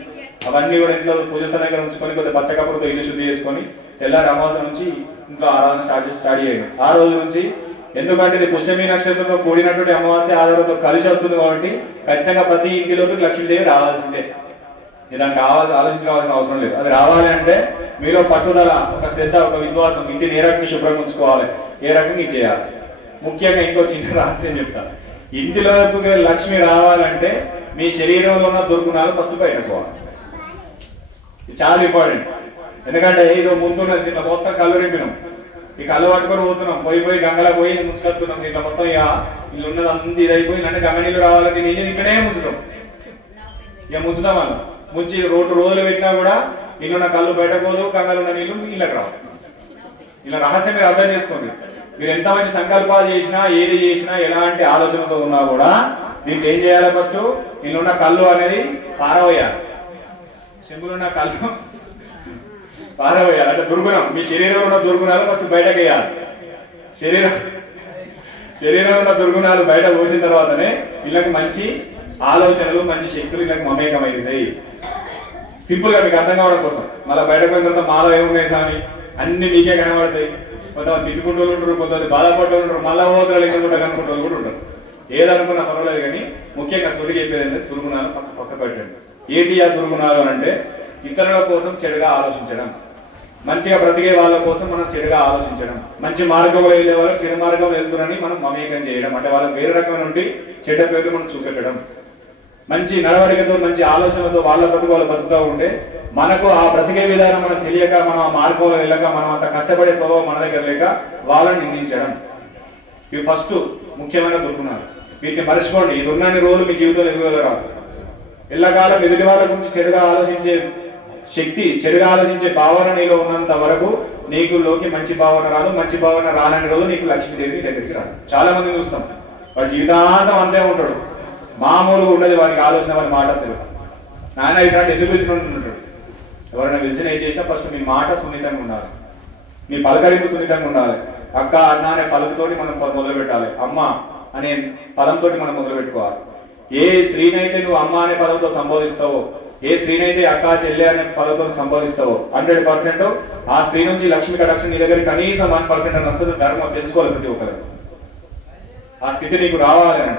అవన్నీ కూడా ఇంట్లో పూజ స్థలం దగ్గర ఉంచుకొని కొద్దిగా పచ్చకప్పులతో ఇల్లు శుద్ధి చేసుకొని తెల్లారి అమాసం నుంచి ఇంట్లో ఆరాధన స్టార్ట్ చేయండి. ఆ రోజు నుంచి ఎందుకంటే ఇది పుష్యమి నక్షత్రంతో కూడినటువంటి అమావాస్య ఆధారంతో కలిసి వస్తుంది కాబట్టి ఖచ్చితంగా ప్రతి ఇంటిలోకి లక్ష్మీదేవి రావాల్సిందే. దానికి ఆలోచించాల్సిన అవసరం లేదు. అది రావాలి అంటే మీలో పట్టుదల, ఒక శ్రద్ధ, ఒక విశ్వాసం, ఇంటిని ఏ రకంగా శుభ్రంగా ఉంచుకోవాలి, ఏ రకంగా ఇది చేయాలి. ముఖ్యంగా ఇంకో చిన్న రహస్యం చెప్తాను. ఇంటిలోకి లక్ష్మి రావాలంటే మీ శరీరంలో ఉన్న దుర్గుణాలు ఫస్ట్ బయటపోవాలి. ఇది చాలా ఇంపార్టెంట్. ఎందుకంటే ఏదో ముందున్నది దీంట్లో మొత్తం కళ్ళు రింపినాం, ఈ కళ్ళు పట్టుకొని పోతున్నాం, పోయి గంగలో పోయి ముంచుకొస్తున్నాం. దీంట్లో మొత్తం ఇక ఇల్లు ఉన్నది అంత ఇదైపోయి అంటే గంగ నీళ్ళు రావాలంటే నీళ్ళు ఇక్కడే ముంచుతాం. ఇక ముంచుతాం మనం ముంచి రోజులు పెట్టినా కూడా ఇల్లున్న కళ్ళు బయటపోదు, గంగలు ఉన్న నీళ్లు ఇళ్ళకి రావు. ఇలా రహస్యం మీరు అర్థం చేసుకోండి. మీరు ఎంత మంచి సంకల్పాలు చేసినా, ఏది చేసినా, ఎలాంటి ఆలోచనతో ఉన్నా కూడా దీనికి ఏం చేయాలి? ఫస్ట్ ఇల్లున్న కళ్ళు అనేది పారవేయాలి. చెంబులున్న కళ్ళు పారవేయాలి. అంటే దుర్గుణం, మీ శరీరంలో ఉన్న దుర్గుణాలు ఫస్ట్ బయటకు వేయాలి. శరీరంలో ఉన్న దుర్గుణాలు బయట పోసిన తర్వాతనే వీళ్ళకి మంచి ఆలోచనలు, మంచి శక్తులు వీళ్ళకి మమేకమైంది. సింపుల్ గా మీకు అర్థం కావడం కోసం. మళ్ళీ బయటకు పోయిన తర్వాత మాలో ఏమున్నాయి స్వామి అన్ని మీకే కనబడతాయి. కొంతమంది తిట్టుకుంటూ ఉంటారు, కొంతమంది బాధపడుతూ ఉంటారు, మళ్ళా ఓతలు కూడా కనుక్కుంటూ కూడా ఉంటారు. ఏదనుకున్నా పర్వాలేదు. కానీ ముఖ్యంగా సొలి చెప్పేది ఏంటంటే దుర్గుణాలు పక్క పెట్టండి. ఏది ఆ దుర్గుణాలు అంటే ఇతరుల కోసం చెడుగా ఆలోచించడం, మంచిగా బ్రతికే వాళ్ళ కోసం మనం చెడుగా ఆలోచించడం, మంచి మార్గంలో వెళ్ళే వాళ్ళకి చెడు మార్గంలో వెళ్తున్నారని మనం మమేకం చేయడం, అంటే వాళ్ళకి వేరే రకమైన నుండి చెడ్డ పేర్లు మనం చూపెట్టడం. మంచి నడవడికతో, మంచి ఆలోచనలతో వాళ్ళ బ్రతుకు వాళ్ళు బతుకుతూ ఉంటే మనకు ఆ బ్రతికే విధానం మనం తెలియక, మనం ఆ మార్గంలో వెళ్ళక, మనం అంత కష్టపడే స్వభావం మన దగ్గర లేక వాళ్ళని నిందించడం. ఇవి ఫస్ట్ ముఖ్యమైన దుర్గుణాలు. వీటిని మర్చిపోండి. ఇది ఉన్నన్ని రోజులు మీ జీవితంలో ఎదుగుదలరాదు. ఎల్లకాలం ఎదుటి వాళ్ళ గురించి చెడుగా ఆలోచించే శక్తి, చెడుగా ఆలోచించే భావన నీలో ఉన్నంత వరకు నీకు లోకి మంచి భావన రాదు. మంచి భావన రానని రోజు నీకు లక్ష్మీదేవి దగ్గరికి రాదు. చాలా మంది చూస్తాం, వాడి జీవితాంతం అంతే ఉంటాడు, మామూలుగా ఉండదు వారికి ఆలోచన, వారి మాట తెలుగు. నాయన ఇట్లాంటి ఎందుకు పిలిచినట్టు ఎవరైనా పిలిచిన ఏం చేసినా ఫస్ట్ మీ మాట సున్నితంగా ఉండాలి, మీ పలకరింపు సున్నితంగా ఉండాలి. అక్క, అన్న అనే పలుకుతోటి మనం మొదలు పెట్టాలి. అమ్మ అనే పదంతో మనం మొదలు పెట్టుకోవాలి. ఏ స్త్రీనైతే నువ్వు అమ్మ అనే పదంతో సంబోధిస్తావో, ఏ స్త్రీనైతే అక్క చెల్లె అనే పదంతో సంబోధిస్తావో 100% ఆ స్త్రీ నుంచి లక్ష్మి కటాక్షం నీ దగ్గర కనీసం 1% అని వస్తుంది. ధర్మం తెలుసుకోవాలి ప్రతి ఒక్కరు. ఆ స్థితి నీకు రావాలి అని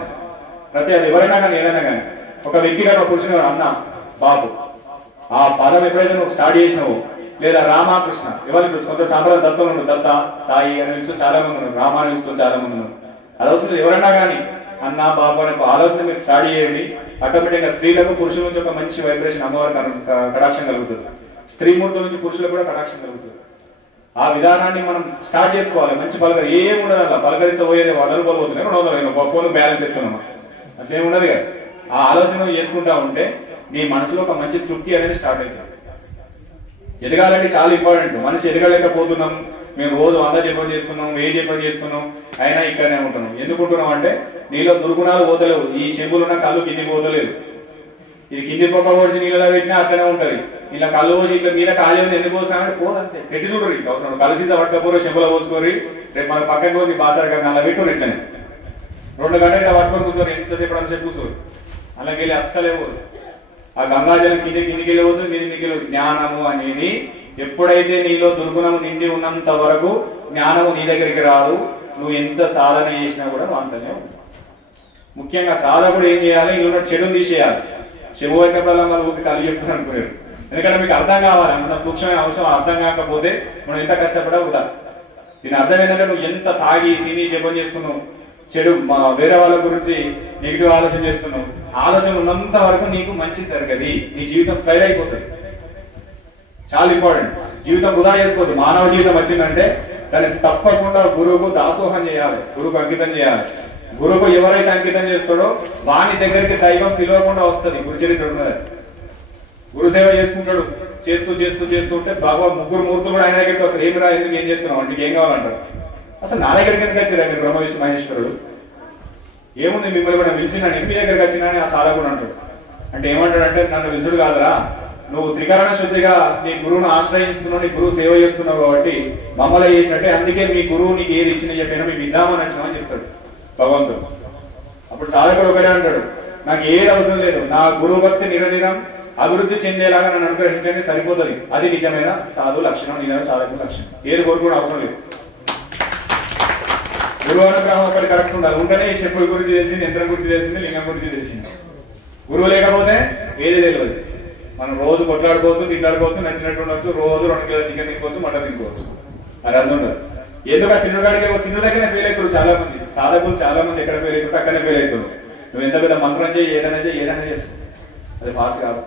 ప్రతి అది ఎవరైనా కానీ ఏదైనా కానీ ఒక వ్యక్తి కానీ ఒక పురుషుడు అన్న బాబు ఆ పదం ఎప్పుడైతే నువ్వు స్టార్ట్ చేసినావు, లేదా రామకృష్ణ ఎవరిని పిలుస్తు కొంత సాంప్రదాయ దత్తం ఉండదు, దత్త సాయి అని పిలుస్తూ చాలా మంది ఉన్నారు, రామాని పిలుస్తూ చాలా మంది ఉన్నారు. అది అవసరం ఎవరైనా కానీ అన్న బాబు అనే ఆలోచన మీరు స్టార్ట్ చేయండి. ఆటోమేటిక్ గా స్త్రీలకు పురుషుల నుంచి ఒక మంచి వైబ్రేషన్ అమ్మవారి కటాక్షం కలుగుతుంది. స్త్రీమూర్తుల నుంచి పురుషులకు కూడా కటాక్షం కలుగుతుంది. ఆ విధానాన్ని మనం స్టార్ట్ చేసుకోవాలి. మంచి పలకరి ఏం ఉండదు, అలా పలకరిస్తే పోయేది 100 రూపాయలు పోతున్నాయి, 200 ఫోన్ బ్యాలెన్స్ ఎత్తున్నాము, అట్లేం ఉండదు కదా. ఆ ఆలోచన చేసుకుంటా ఉంటే నీ మనసులో ఒక మంచి తృప్తి అనేది స్టార్ట్ అవుతుంది. ఎదగాలంటే చాలా ఇంపార్టెంట్. మనిషి ఎదగలేకపోతున్నాం, మేము రోజు 100 జపం చేస్తున్నాం, 1000 జపం చేస్తున్నాం, అయినా ఇక్కడనే ఉంటున్నాం. ఎందుకుంటున్నాం అంటే నీలో దుర్గుణాలు పోతలేవు. ఈ చెంబులున్న కళ్ళు కింది పోతలేదు. ఇది కింది పొక్క పోసి నీళ్ళలో పెట్టినా అట్లనే ఉంటది. ఇలా కళ్ళు పోసి ఇట్లా మీద ఖాళీ ఉంది ఎందుకు పోసామంటే పోదంతే. పెట్టి చూడరు అవసరం కలిసి పట్టుకపోరు, చెంబులో పోసుకోరి, రేపు మన పక్కన పోయి బాసారు కదా అలా పెట్టుకోరు. ఇట్లనే 2 గంటలు ఇట్లా పట్టుకొని కూర్చోరు, ఎంతసేపు అంతసేపు కూర్చోరు. అలాగే వెళ్ళి అస్సలే పోదు. ఆ గంగాజలం కిందికి వెళ్ళిపోతుంది, మీదికి వెళ్ళి జ్ఞానము అనేది ఎప్పుడైతే నీలో దుర్గుణము నిండి ఉన్నంత వరకు జ్ఞానము నీ దగ్గరికి రాదు. నువ్వు ఎంత సాధన చేసినా కూడా నువ్వు అంతనే ఉంది. ముఖ్యంగా సాధకుడు ఏం చేయాలి, ఇందులో చెడుని తీసేయాలి. చెవు అయినప్పుడల్లా మనం ఊరికి కలిగి చెప్తాను అనుకోరు. ఎందుకంటే మీకు అర్థం కావాలి, మన సూక్ష్మమైన అంశం అర్థం కాకపోతే మనం ఎంత కష్టపడా వృధా. దీని అర్థం ఏంటంటే నువ్వు ఎంత తాగి తిని జపం చేసుకున్నావు, చెడు వేరే వాళ్ళ గురించి నెగిటివ్ ఆలోచన చేస్తున్నావు, ఆలోచన ఉన్నంత వరకు నీకు మంచి జరగది, నీ జీవితం స్ట్రైల్ అయిపోతుంది. చాలా ఇంపార్టెంట్. జీవితం వృధా చేసుకోవద్దు. మానవ జీవితం వచ్చిందంటే దాన్ని తప్పకుండా గురువుకు దాసోహం చేయాలి, గురువుకు అంకితం చేయాలి. గురువుకు ఎవరైతే అంకితం చేస్తాడో వాని దగ్గరికి దైవం పిలవకుండా వస్తుంది. గురుచరిత్ర ఉన్నది. గురుసేవ చేసుకుంటాడు, చేస్తూ చేస్తూ చేస్తూ ఉంటే భగవాన్ 3 మూర్తులు కూడా ఆయన దగ్గరికి వస్తారు. ఏమి రా, ఎందుకు ఏం చేస్తున్నావు, నీకు ఏం కావాలంటారు. అసలు నా దగ్గరికి ఎందుకు వచ్చారా మీరు బ్రహ్మ విష్ణు మహేశ్వరుడు, ఏముంది మిమ్మల్ని కూడా పిలిచినా నేను మీ దగ్గరికి వచ్చినా అని ఆ సాధకుడు అంటాడు. అంటే ఏమంటాడంటే నన్ను పిలుచుడు కాదురా, నువ్వు త్రికరణ శుద్ధిగా నీ గురువును ఆశ్రయిస్తున్నావు, నీ గురువు సేవ చేస్తున్నావు కాబట్టి మమ్మల్ని చేసినట్టే, అందుకే మీ గురువు నీకు ఏది ఇచ్చిన చెప్పినా మీకు ఇద్దామని వచ్చినామని చెప్తాడు భగవంతుడు. అప్పుడు సాధకుడు ఒకరే అంటాడు, నాకు ఏది అవసరం లేదు, నా గురువు భక్తి నిరదినం అభివృద్ధి చెందేలాగా నన్ను అనుగ్రహించండి సరిపోతుంది. అది నిజమైన సాధు లక్షణం, నిజమైన సాధకుల లక్షణం. ఏది కోరుకోవడం అవసరం లేదు. గురువు అనుగ్రహం ఒకటి కరెక్ట్ ఉండాలి. ఉంటేనే ఈ చెప్పుల గురించి తెలిసింది, యంత్రం గురించి తెలిసింది, లింగం గురించి తెలిసింది. గురువు లేకపోతే ఏది తెలియదు. మనం రోజు కొట్లాడుకోవచ్చు, తిట్లాడుకోవచ్చు, నచ్చినట్టు ఉండొచ్చు, రోజు 2 కిలో చికెన్ తినుకోవచ్చు, మటన్ తినుకోవచ్చు. అది అర్థం ఉండదు. ఎందుకు తిన్నగాడికి తిన్న దగ్గర ఫెయిల్ అవుతారు చాలా మంది సాధకులు. చాలా మంది ఎక్కడ ఫెయిల్ అవుతారు, అక్కడనే ఫెయిల్ అవుతారు. నువ్వు ఎంత పెద్ద మంత్రం చేయి, ఏదైనా చేసుకో, అది పాస్ కాదు,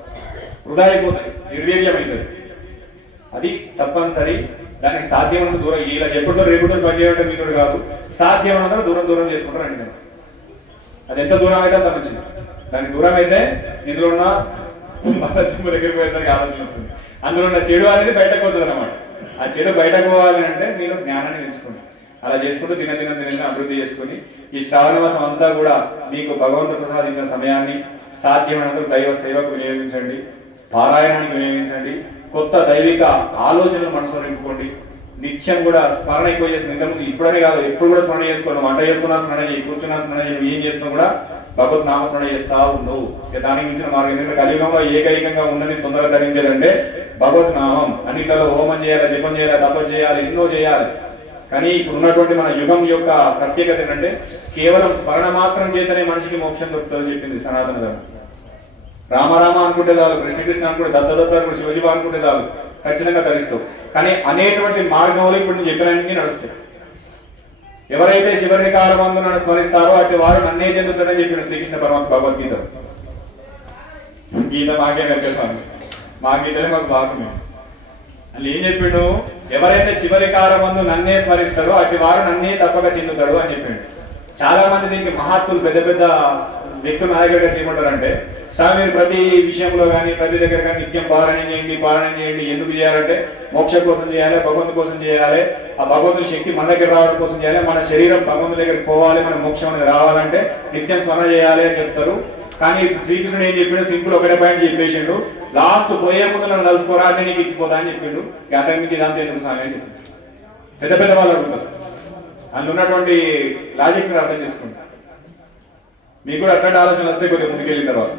వృధా అయిపోతుంది, నిర్వీర్యం అవుతుంది. అది తప్పనిసరి. దానికి సాధ్యమైనంత దూరం, ఇలా చెప్పుతో రేపుతో పనిచేయడం మీతో కాదు, సాధ్యమైనంత దూరం చేసుకుంటారు అండి. అది ఎంత దూరం అయితే అంత మంచిది. దానికి దూరం అయితే ఇందులో ఉన్న మనసింహ దగ్గరికి పోయేసరికి ఆలోచన వస్తుంది. అందులో ఉన్న చెడు అనేది బయటకు పోతుంది అన్నమాట. ఆ చెడు బయటకు పోవాలి అంటే మీరు జ్ఞానాన్ని తెలుసుకోండి. అలా చేసుకుంటూ దిన అభివృద్ధి చేసుకుని ఈ శ్రావణ మాసం అంతా కూడా మీకు భగవంతుడు ప్రసాదించిన సమయాన్ని సాధ్యమైనంత దైవ సేవకు వినియోగించండి, పారాయణానికి వినియోగించండి, కొత్త దైవిక ఆలోచనలు మనసులో నింపుకోండి. నిత్యం కూడా స్మరణ ఎక్కువ చేసుకుని, ఇప్పుడనే కాదు ఎప్పుడు కూడా స్మరణ చేసుకోండి. వంట చేసుకున్నా స్మరణ చేయి, కూర్చున్నా స్మరణ చేయి, ఏం చేస్తున్నా కూడా భగవత్ నామస్మరణ చేస్తా ఉండవు. దానికి మించిన మార్గం ఎందుకంటే కలియుగంలో ఏకైకంగా ఉన్నది తొందరగా ధరించేదంటే భగవత్ నామం. అన్నిట్లలో హోమం చేయాలి, జపం చేయాలి, తపం చేయాలి, ఎన్నో చేయాలి. కానీ ఇప్పుడు ఉన్నటువంటి మన యుగం యొక్క ప్రత్యేకత ఏంటంటే కేవలం స్మరణ మాత్రం చేతనే మనిషికి మోక్షం దొరుకుతుందని చెప్పింది సనాతన ధర్మం. రామరామ అనుకుంటే చాలు, కృష్ణకృష్ణ అనుకుంటే, దత్తదత్త అనుకుంటే, శివశివ అనుకుంటే చాలు, ఖచ్చితంగా తరిస్తావు. కానీ అనేటువంటి మార్గంలో ఇప్పుడు నేను చెప్పినన్ని నడుస్తాయి. ఎవరైతే చివరి కాలమందు నన్ను స్మరిస్తారో అటు వారు నన్నే చెందుతారని చెప్పిన శ్రీకృష్ణ పరమాత్మ భగవద్గీత. గీత మాకే కల్పిస్తాను, మా గీతలే మాకు భాగమే. అని ఏం చెప్పిండు, ఎవరైతే చివరి కాలమందు నన్నే స్మరిస్తారో అటు వారు నన్నే తప్పక చెందుతారు అని చెప్పిండు. చాలా మంది దీనికి మహాత్ములు పెద్ద పెద్ద వ్యక్తులు నా దగ్గర చేయమంటారంటే, సార్ మీరు ప్రతి విషయంలో కానీ ప్రతి దగ్గర కానీ నిత్యం పారాయణం చేయండి. ఎందుకు చేయాలంటే మోక్షం కోసం చేయాలి, భగవంతు కోసం చేయాలి, ఆ భగవంతుని శక్తి మన దగ్గర రావడం కోసం చేయాలి, మన శరీరం భగవంతుని దగ్గరికి పోవాలి, మన మోక్షం అనేది రావాలంటే నిత్యం స్మరణ చేయాలి అని చెప్తారు. కానీ శ్రీకృష్ణుడు ఏం చెప్పిండు, సింపుల్ ఒకటే పాయింట్ చెప్పేసిండు, లాస్ట్ పోయే ముందు నన్ను కలుసుకోరా అంటే నీకు ఇచ్చిపోతా అని చెప్పిండు. అంతకు మించి ఇదంతా ఎందుకు స్వామి అని చెప్పిండు. పెద్ద పెద్ద వాళ్ళు అడుగుతారు, అందులో ఉన్నటువంటి లాజిక్ మీరు అర్థం చేసుకుంటారు. మీకు కూడా అట్లాంటి ఆలోచనలు వస్తాయి కొద్దిగా ముందుకెళ్ళిన తర్వాత.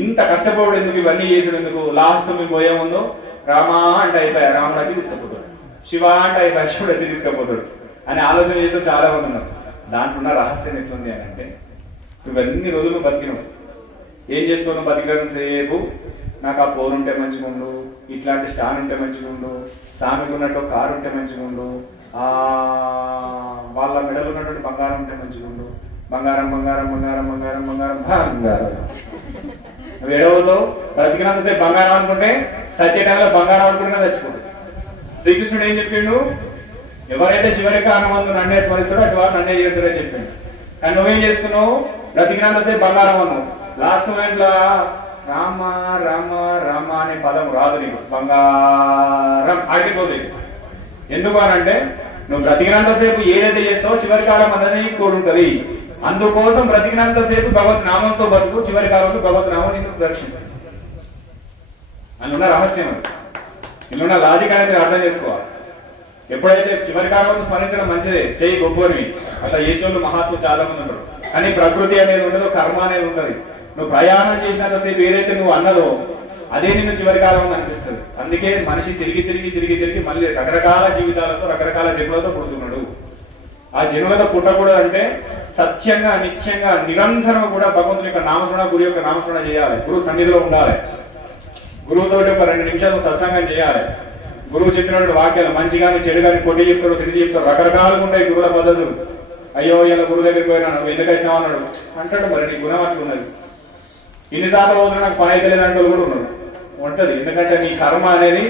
ఇంత కష్టపడు ఎందుకు, ఇవన్నీ చేసినందుకు, లాస్ట్ మీకు పోయే ముందు రామా అంటే అయిపోయా, రాముడు వచ్చి తీసుకుపోతాడు, శివ అంటే అయిపోయా, శివుడు వచ్చి తీసుకుపోతాడు అని ఆలోచన చేస్తూ చాలా మంది ఉన్నారు. దాంట్లో ఉన్న రహస్యం ఎట్లుంది అని అంటే, నువ్వెన్ని రోజులు బతికినావు, ఏం చేస్తున్నావు బతికిన సేపు, నాకు ఆ ఫోన్ ఉంటే మంచిగా ఉండు, ఇట్లాంటి స్టాండ్ ఉంటే మంచిగా ఉండు, సామికి ఉన్నట్టు కారు ఉంటే మంచిగా ఉండు, వాళ్ళ మెడలు ఉన్నటువంటి బంగారం ఉంటే మంచిగా ఉండు, బంగారం బంగారం బంగారం బంగారం బంగారం బంగారం. నువ్వు ఏడవతో బ్రతికినంతసేపు బంగారం అనుకుంటే సచ్చే టైంలో బంగారం అనుకుంటే చచ్చిపోతుంది. శ్రీకృష్ణుడు ఏం చెప్పిండు, ఎవరైతే చివరికి ఆనందం నన్నే స్మరిస్తాడో అటు వారు నన్నే చేస్తాడని చెప్పిండు. కానీ నువ్వేం చేస్తున్నావు, బ్రతికినంతసేపు బంగారం అన్నావు, లాస్ట్ మూమెంట్ లో రామ రామ రామ అనే పదం రాదు నీకు, బంగారం ఆగిపోతుంది. ఎందుకు అనంటే నువ్వు బ్రతికినంతసేపు ఏదైతే చేస్తావో చివరి కాలం అనేది కోరుంటది. అందుకోసం బ్రతికినంతసేపు భగవత్ నామంతో బతుకు, చివరి కాలంలో భగవత్ నామం నిన్ను రక్షిస్తుంది. అందులో రహస్యం అది, ఇందులో లాజిక్ అనేది అర్థం చేసుకోవాలి. ఎప్పుడైతే చివరి కాలంలో స్మరించడం మంచిదే, చేయి గొప్పని అట్లా చేసిన మహాత్ములు చాలా మంది ఉంటారు. కానీ ప్రకృతి అనేది ఉండదు, కర్మ అనేది ఉండదు. నువ్వు ప్రయాణం చేసినంతసేపు ఏదైతే నువ్వు అన్నదో అదే నిన్ను చివరి కాలంలో అనిపిస్తుంది. అందుకే మనిషి తిరిగి తిరిగి తిరిగి తిరిగి మళ్ళీ రకరకాల జీవితాలతో రకరకాల జన్మలతో పుడుతున్నాడు. ఆ జన్మలతో పుట్టకూడదంటే సత్యంగా నిత్యంగా నిరంతరం కూడా భగవంతుని యొక్క నామస్మరణ, గురు యొక్క నామస్మరణ చేయాలి, గురువు సన్నిధిలో ఉండాలి, గురువుతో ఒక 2 నిమిషాలు సత్సంగం చేయాలి, గురువు చెప్పినటువంటి వాక్యాలు మంచి కానీ చెడు కానీ కొట్టి చెప్తాడు, తిరిగి చెప్తాడు, రకరకాలుగా ఉంటాయి గురువుల పద్ధతులు. అయ్యో ఇలా గురువు దగ్గరికి పోయినా నువ్వు ఎందుకు వచ్చినావు అన్నాడు అంటాడు, మరి నీ గుణం అట్లా ఉన్నది. ఇన్నిసార్లు పోతున్నా నాకు పని అయితే లేదంటే కూడా ఉన్నది ఉంటది. ఎందుకంటే నీ కర్మ అనేది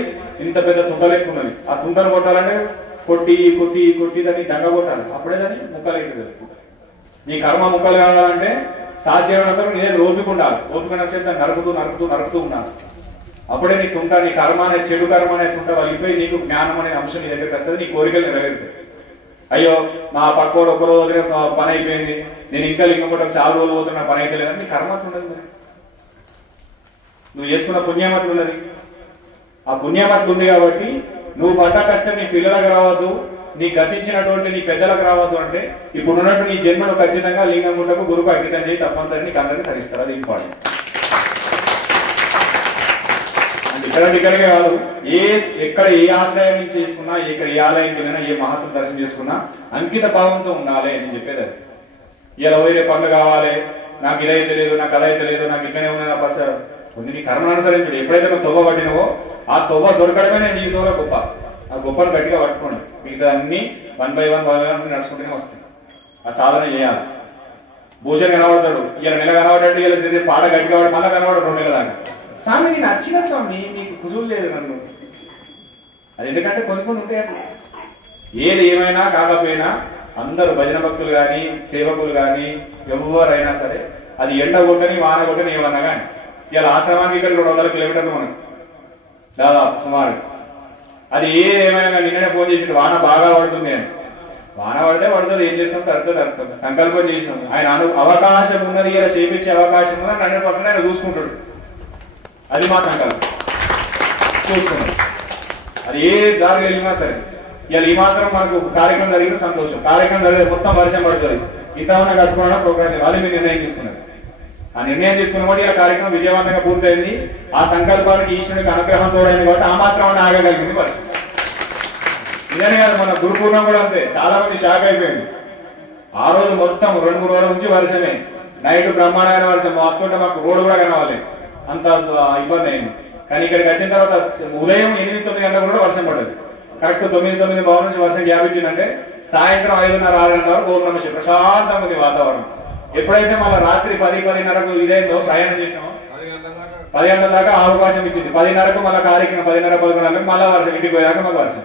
ఇంత పెద్ద తుంటలెక్కు ఉన్నది. ఆ తుంటను కొట్టాలంటే కొట్టి కొట్టి కొట్టి దాన్ని డంగ కొట్టాలి, అప్పుడే దాన్ని ముక్కలెక్కుతుంది. నీ కర్మ ముక్కలు కావాలంటే సాధ్యమైనంత నీదే ఓపిక ఉండాలి. ఓపిక నచ్చేది దాన్ని నరుకుతూ నరుకుతూ నరుకుతూ ఉండాలి. అప్పుడే నీ తుంట, నీ కర్మ అనే చెడు కర్మ అనే తుంట వలిగిపోయి నీకు జ్ఞానం అనే అంశం నీ దగ్గరికి వస్తుంది, నీ కోరికలు నెరవేరుతాయి. అయ్యో మా పక్కోడు ఒక్క రోజు పని అయిపోయింది, నేను ఇంకా ఇంకొకటి చాలా రోజులు పోతున్నా పని అయితే లేదని నీ కర్మ ఉండదు. మరి నువ్వు చేసుకున్న పుణ్యమతి ఉన్నది, ఆ పుణ్యమతి ఉంది కాబట్టి నువ్వు పడ్డ కష్టం నీ పిల్లలకు రావద్దు, నీ గతించినటువంటి నీ పెద్దలకు రావద్దు అంటే ఇప్పుడు ఉన్నట్టు నీ జన్మను ఖచ్చితంగా లింగం గుండకు గురువు అంకితం చేయి, తప్పనిసరి నీకు అందరికీ తరిస్తారు. అది ఇంపార్టెంట్. ఇక్కడికే కాదు, ఎక్కడ ఏ ఆశ్రయం నుంచి చేసుకున్నా, ఇక్కడ ఏ ఆలయంకి వెళ్ళినా, ఏ మహాత్మ దర్శనం చేసుకున్నా అంకిత భావంతో ఉండాలి. నేను చెప్పేది అది. ఇలా వేరే పనులు కావాలి, నాకు ఇదైతే లేదు, నాకు అదైతే లేదు, నాకు ఇక్కడనే ఉన్నాయి, నా బస్ కొన్ని నీ కర్మను అనుసరించడు. ఎప్పుడైతే నువ్వు తొవ్వ పట్టినవో ఆ తొవ్వ దొరకడమే నేను జీవితంలో గొప్ప. ఆ గొప్పను గట్టిగా పట్టుకోండి, మిగతా అన్ని 1 by 1 నడుచుకుంటూనే వస్తాయి. ఆ సాధన చేయాలి. భూషణ్ కనబడతాడు, ఇలా నెల కనబడ్డాడు, ఇలా చేసే పాట గట్టిగా పడి మళ్ళీ కనబడడు 2 నెలల దాకా. స్వామి నేను నచ్చిన స్వామి నీకు కుజులు లేదు నన్ను. అది ఎందుకంటే కొన్ని ఉంటాయి. ఏది ఏమైనా కాకపోయినా అందరూ భజన భక్తులు కానీ సేవకులు కానీ ఎవరైనా సరే, అది ఎండ కొట్టని వాన కొట్టని ఏమన్నా కానీ, ఇలా ఆశ్రమానికి ఇక్కడ 200 కిలోమీటర్లు మనకు దాదాపు సుమారు. అది ఏమైనా కానీ నిన్ననే ఫోన్ చేసి వాన బాగా పడుతుంది అని. వాన పడితే పడుతుంది, ఏం చేస్తాం, తడుతుంది అర్థం. సంకల్పం చేసినాం, ఆయన అవకాశం ఉన్నది, ఇలా చేయించే అవకాశం ఉన్నది 100% ఆయన చూసుకుంటాడు. అది మా సంకల్పం, చూసుకున్నాం. అది ఏ దారి వెళ్ళినా సరే ఇలా ఈ మాత్రం మనకు కార్యక్రమం జరిగిన సంతోషం. కార్యక్రమం జరిగే మొత్తం వర్షం పడుతుంది, ఇంతమన్నా కట్టుకోవడం ప్రోగ్రామ్ అది మీరు నిర్ణయం తీసుకున్నారు. ఆ నిర్ణయం తీసుకున్నప్పుడు ఇలా కార్యక్రమం విజయవంతంగా పూర్తయింది. ఆ సంకల్పానికి ఈశ్వరునికి అనుగ్రహం తోడైంది కాబట్టి ఆ మాత్రం ఆగగలిగింది వర్షం. ఇదనే కాదు, మన గురుపూర్ణం కూడా అంతే. చాలా మంది షాక్ అయిపోయింది. ఆ రోజు మొత్తం 2-3 రోజుల నుంచి వర్షమే, నైట్ బ్రహ్మాండమైన వర్షం, వస్తుంటే మాకు రోడ్డు కూడా కనవాలి, అంత ఇబ్బంది అయింది. కానీ ఇక్కడికి వచ్చిన తర్వాత ఉదయం 8-9 గంటలకు కూడా వర్షం పడ్డది. కరెక్ట్ 9-9 బావు నుంచి వర్షం గ్యాప్ ఇచ్చిందంటే సాయంత్రం 5:30-6 గంటల వరకు ఓం నమః శివాయ ప్రశాంతంగా ఉంది వాతావరణం. ఎప్పుడైతే మళ్ళీ రాత్రి 10-10:30కు ఇదేందో ప్రయాణం చేసినామో 10 గంటల దాకా అవకాశం ఇచ్చింది. 10:30కు మళ్ళీ కార్యక్రమం 10:30-11 గంటలకు మళ్ళీ వర్షం, ఇంటికి పోయాక మాకు వర్షం.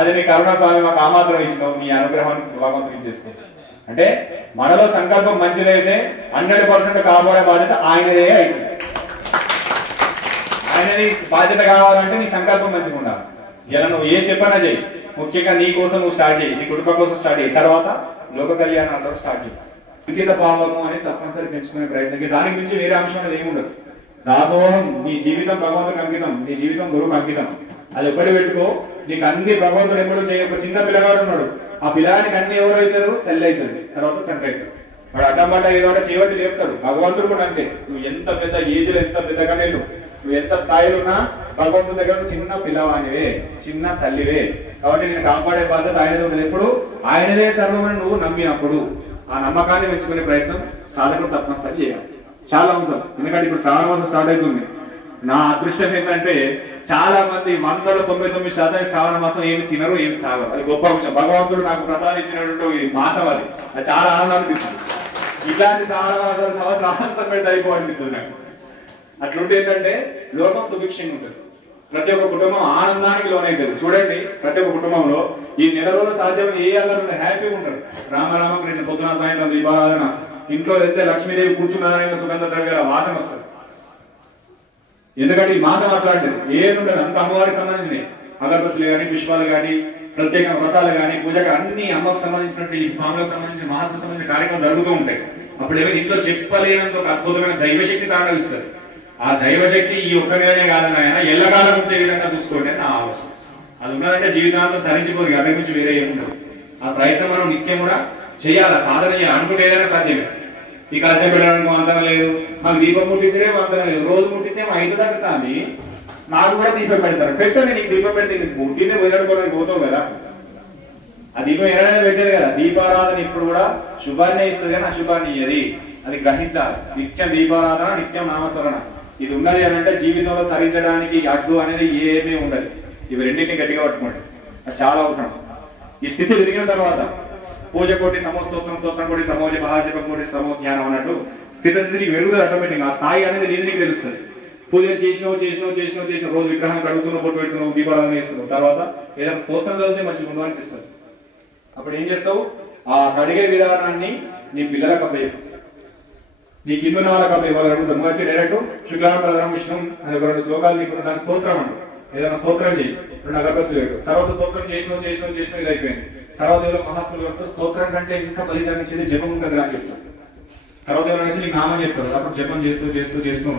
అది నీ కరుణాస్వామి మాకు ఆ మాత్రం ఇచ్చినావు, నీ అనుగ్రహాన్ని భగవంతుడికి చేస్తే. అంటే మనలో సంకల్పం మంచిదైతే 100% కాపాడే బాధ్యత ఆయనదే అవుతుంది. ఆయనది బాధ్యత కావాలంటే నీ సంకల్పం మంచిగా ఉండాలి. ఇలా నువ్వు ఏ స్టెప్ అయినా చేయి, ముఖ్యంగా నీ కోసం నువ్వు స్టార్ట్ చేయి, నీ కుటుంబం కోసం స్టార్ట్ చేయి, తర్వాత లోక కళ్యాణాలతో స్టార్ట్ చేయి. అంకిత భావము అనేది తప్పనిసరి పెంచుకునే ప్రయత్నం. దానికి మించి వేరే అంశం అనేది ఏముండదు. దాసోహం, నీ జీవితం భగవంతుడికి అంకితం, నీ జీవితం గురువుకి అంకితం. అది ఒక్కటి పెట్టుకో. నీకు అన్ని భగవంతుడు ఎప్పుడు చేయ. ఒక చిన్న పిల్లగాడు ఉన్నాడు, ఆ పిల్లగానికి అన్ని ఎవరు అవుతారు, తల్లి అవుతుంది, తర్వాత తండ్రి అవుతారు. వాడు అడ్డం పడ్డ ఏదో చేయబట్టి లేపుతాడు. భగవంతుడు కూడా అంతే. నువ్వు ఎంత పెద్ద ఏజ్లో ఎంత పెద్దగా నువ్వు ఎంత స్థాయిలో ఉన్నా భగవంతుడి దగ్గర చిన్న పిల్లవానివే, చిన్న తల్లివే. కాబట్టి నేను కాపాడే బాధ్యత ఆయనదే ఉండదు. ఎప్పుడు ఆయనదే సర్వమని నువ్వు నమ్మినప్పుడు ఆ నమ్మకాన్ని మెచ్చుకునే ప్రయత్నం సాధకుడు తప్పనిసరి చేయాలి. చాలా అంశం. ఎందుకంటే ఇప్పుడు శ్రావణ మాసం స్టార్ట్ అవుతుంది. నా అదృష్టం ఏంటంటే చాలా మంది 99% శ్రావణ మాసం ఏమి తినరు, ఏమి తాగరు. అది గొప్ప అంశం. భగవంతుడు నాకు ప్రసాదించినటువంటి మాసం అది. అది చాలా ఆనందం అనిపిస్తుంది. ఇట్లాంటి శ్రావణ మాసాలు సంవత్సరాంతం పెడితే అయిపోవాలనిపిస్తుంది నాకు. అట్లుంటే ఏంటంటే లోకం సుభిక్షంగా ఉంటుంది. ప్రతి ఒక్క కుటుంబం ఆనందానికి లోనైతుంది. చూడండి, ప్రతి ఒక్క కుటుంబంలో ఈ నెల రోజులు సాధ్యమైన ఏ అల్లరు హ్యాపీగా ఉంటారు. రామరామ కృష్ణ పొద్దున సాయంత్రం దీపారాధన, ఇంట్లో వెళ్తే లక్ష్మీదేవి కూర్చున్నారని సుగంధ ద్రవ్యాల వాసన వస్తుంది. ఎందుకంటే ఈ మాసం అట్లాంటిది ఏముండదు. అంత అమ్మవారికి సంబంధించినవి అగరబత్తులు కానీ, పుష్పాలు కానీ, ప్రత్యేక వ్రతాలు కానీ, పూజకు అన్ని అమ్మకు సంబంధించినట్టు ఈ స్వాములకు సంబంధించిన మహాత్మ సంబంధించిన కార్యక్రమాలు జరుగుతూ ఉంటాయి. అప్పుడు ఏమైనా ఇంట్లో చెప్పలేనంత ఒక అద్భుతమైన దైవశక్తి తాండవిస్తారు. ఆ దైవశక్తి ఈ ఒక్క నెలనే కాదని ఆయన ఎల్లకాలం వచ్చే విధంగా చూసుకోండి అని నా ఆలోచన. అది ఉన్నదంటే జీవితాంతం ధరించిపోదు. అక్కడి నుంచి వేరే ఏముండదు. ఆ ప్రయత్నం మనం నిత్యం కూడా చేయాలి, సాధన చేయాలి. అనుకుంటే ఏదైనా సాధ్యమే. ఈ కలశం పెట్టడానికి వంతన లేదు, మాకు దీపం ముట్టించడే వంతన లేదు. రోజు ముట్టితే మా ఐదు దాకా సామి నాకు కూడా దీపం పెడతారు. పెట్టండి, నీకు దీపం పెడితే ముట్టినే వెళ్ళడుకోవడానికి పోతావు కదా. ఆ దీపం ఎలాగైనా పెట్టేది కదా. దీపారాధన ఇప్పుడు కూడా శుభాన్ని ఇస్తుంది కానీ అశుభాన్ని ఇయ్యది. అది గ్రహించాలి. నిత్యం దీపారాధన, నిత్యం నామస్మరణ. ఇది ఉన్నది అని అంటే జీవితంలో తరించడానికి అడ్డు అనేది ఏమీ ఉండదు. ఇవి రెండింటిని గట్టిగా పట్టుకోండి. అది చాలా అవసరం. ఈ స్థితి తిరిగిన తర్వాత పూజ కోటి సమోస్తోత్రం, స్తోత్రం కోటి సమోజ మహాజపం కోటి సమో ధ్యానం అన్నట్టు స్థితికి వెలుగుతుంది ఆటోమేటిక్. ఆ స్థాయి అనేది నీకు తెలుస్తుంది. పూజ చేసినావు రోజు విగ్రహం కడుగుతున్నావు, బొట్టు పెడుతున్నావు, దీపారాధన చేస్తున్నావు. తర్వాత ఏదైనా స్తోత్రం చదివితే మంచిగా ఉండు అనిపిస్తుంది. అప్పుడు ఏం చేస్తావు? ఆ కడిగే విధానాన్ని నీ పిల్లలకు అప్పయ్యకు, నీ కింద ఉన్న వాళ్ళకి అప్పయ్య. వాళ్ళు అడుగుతారు మంచి డైరెక్ట్ శుక్లాం విష్ణు అని ఒక 2 శ్లోకాలు నీకు దాని స్తోత్రం అంటు. ఏదైనా స్తోత్రం చేయి, 2 అగరబత్తులు పెట్టు. తర్వాత స్తోత్రం చేసినావు ఇది అయిపోయింది. తర్వాత ఏదో మహాత్ములు వరకు స్తోత్రం కంటే ఇంకా ఫలితాన్ని ఇచ్చేది జపం ఉంటుంది అని చెప్తారు. తర్వాత ఎవరైనా నీకు నామం చెప్తారు. అప్పుడు జపం చేస్తూ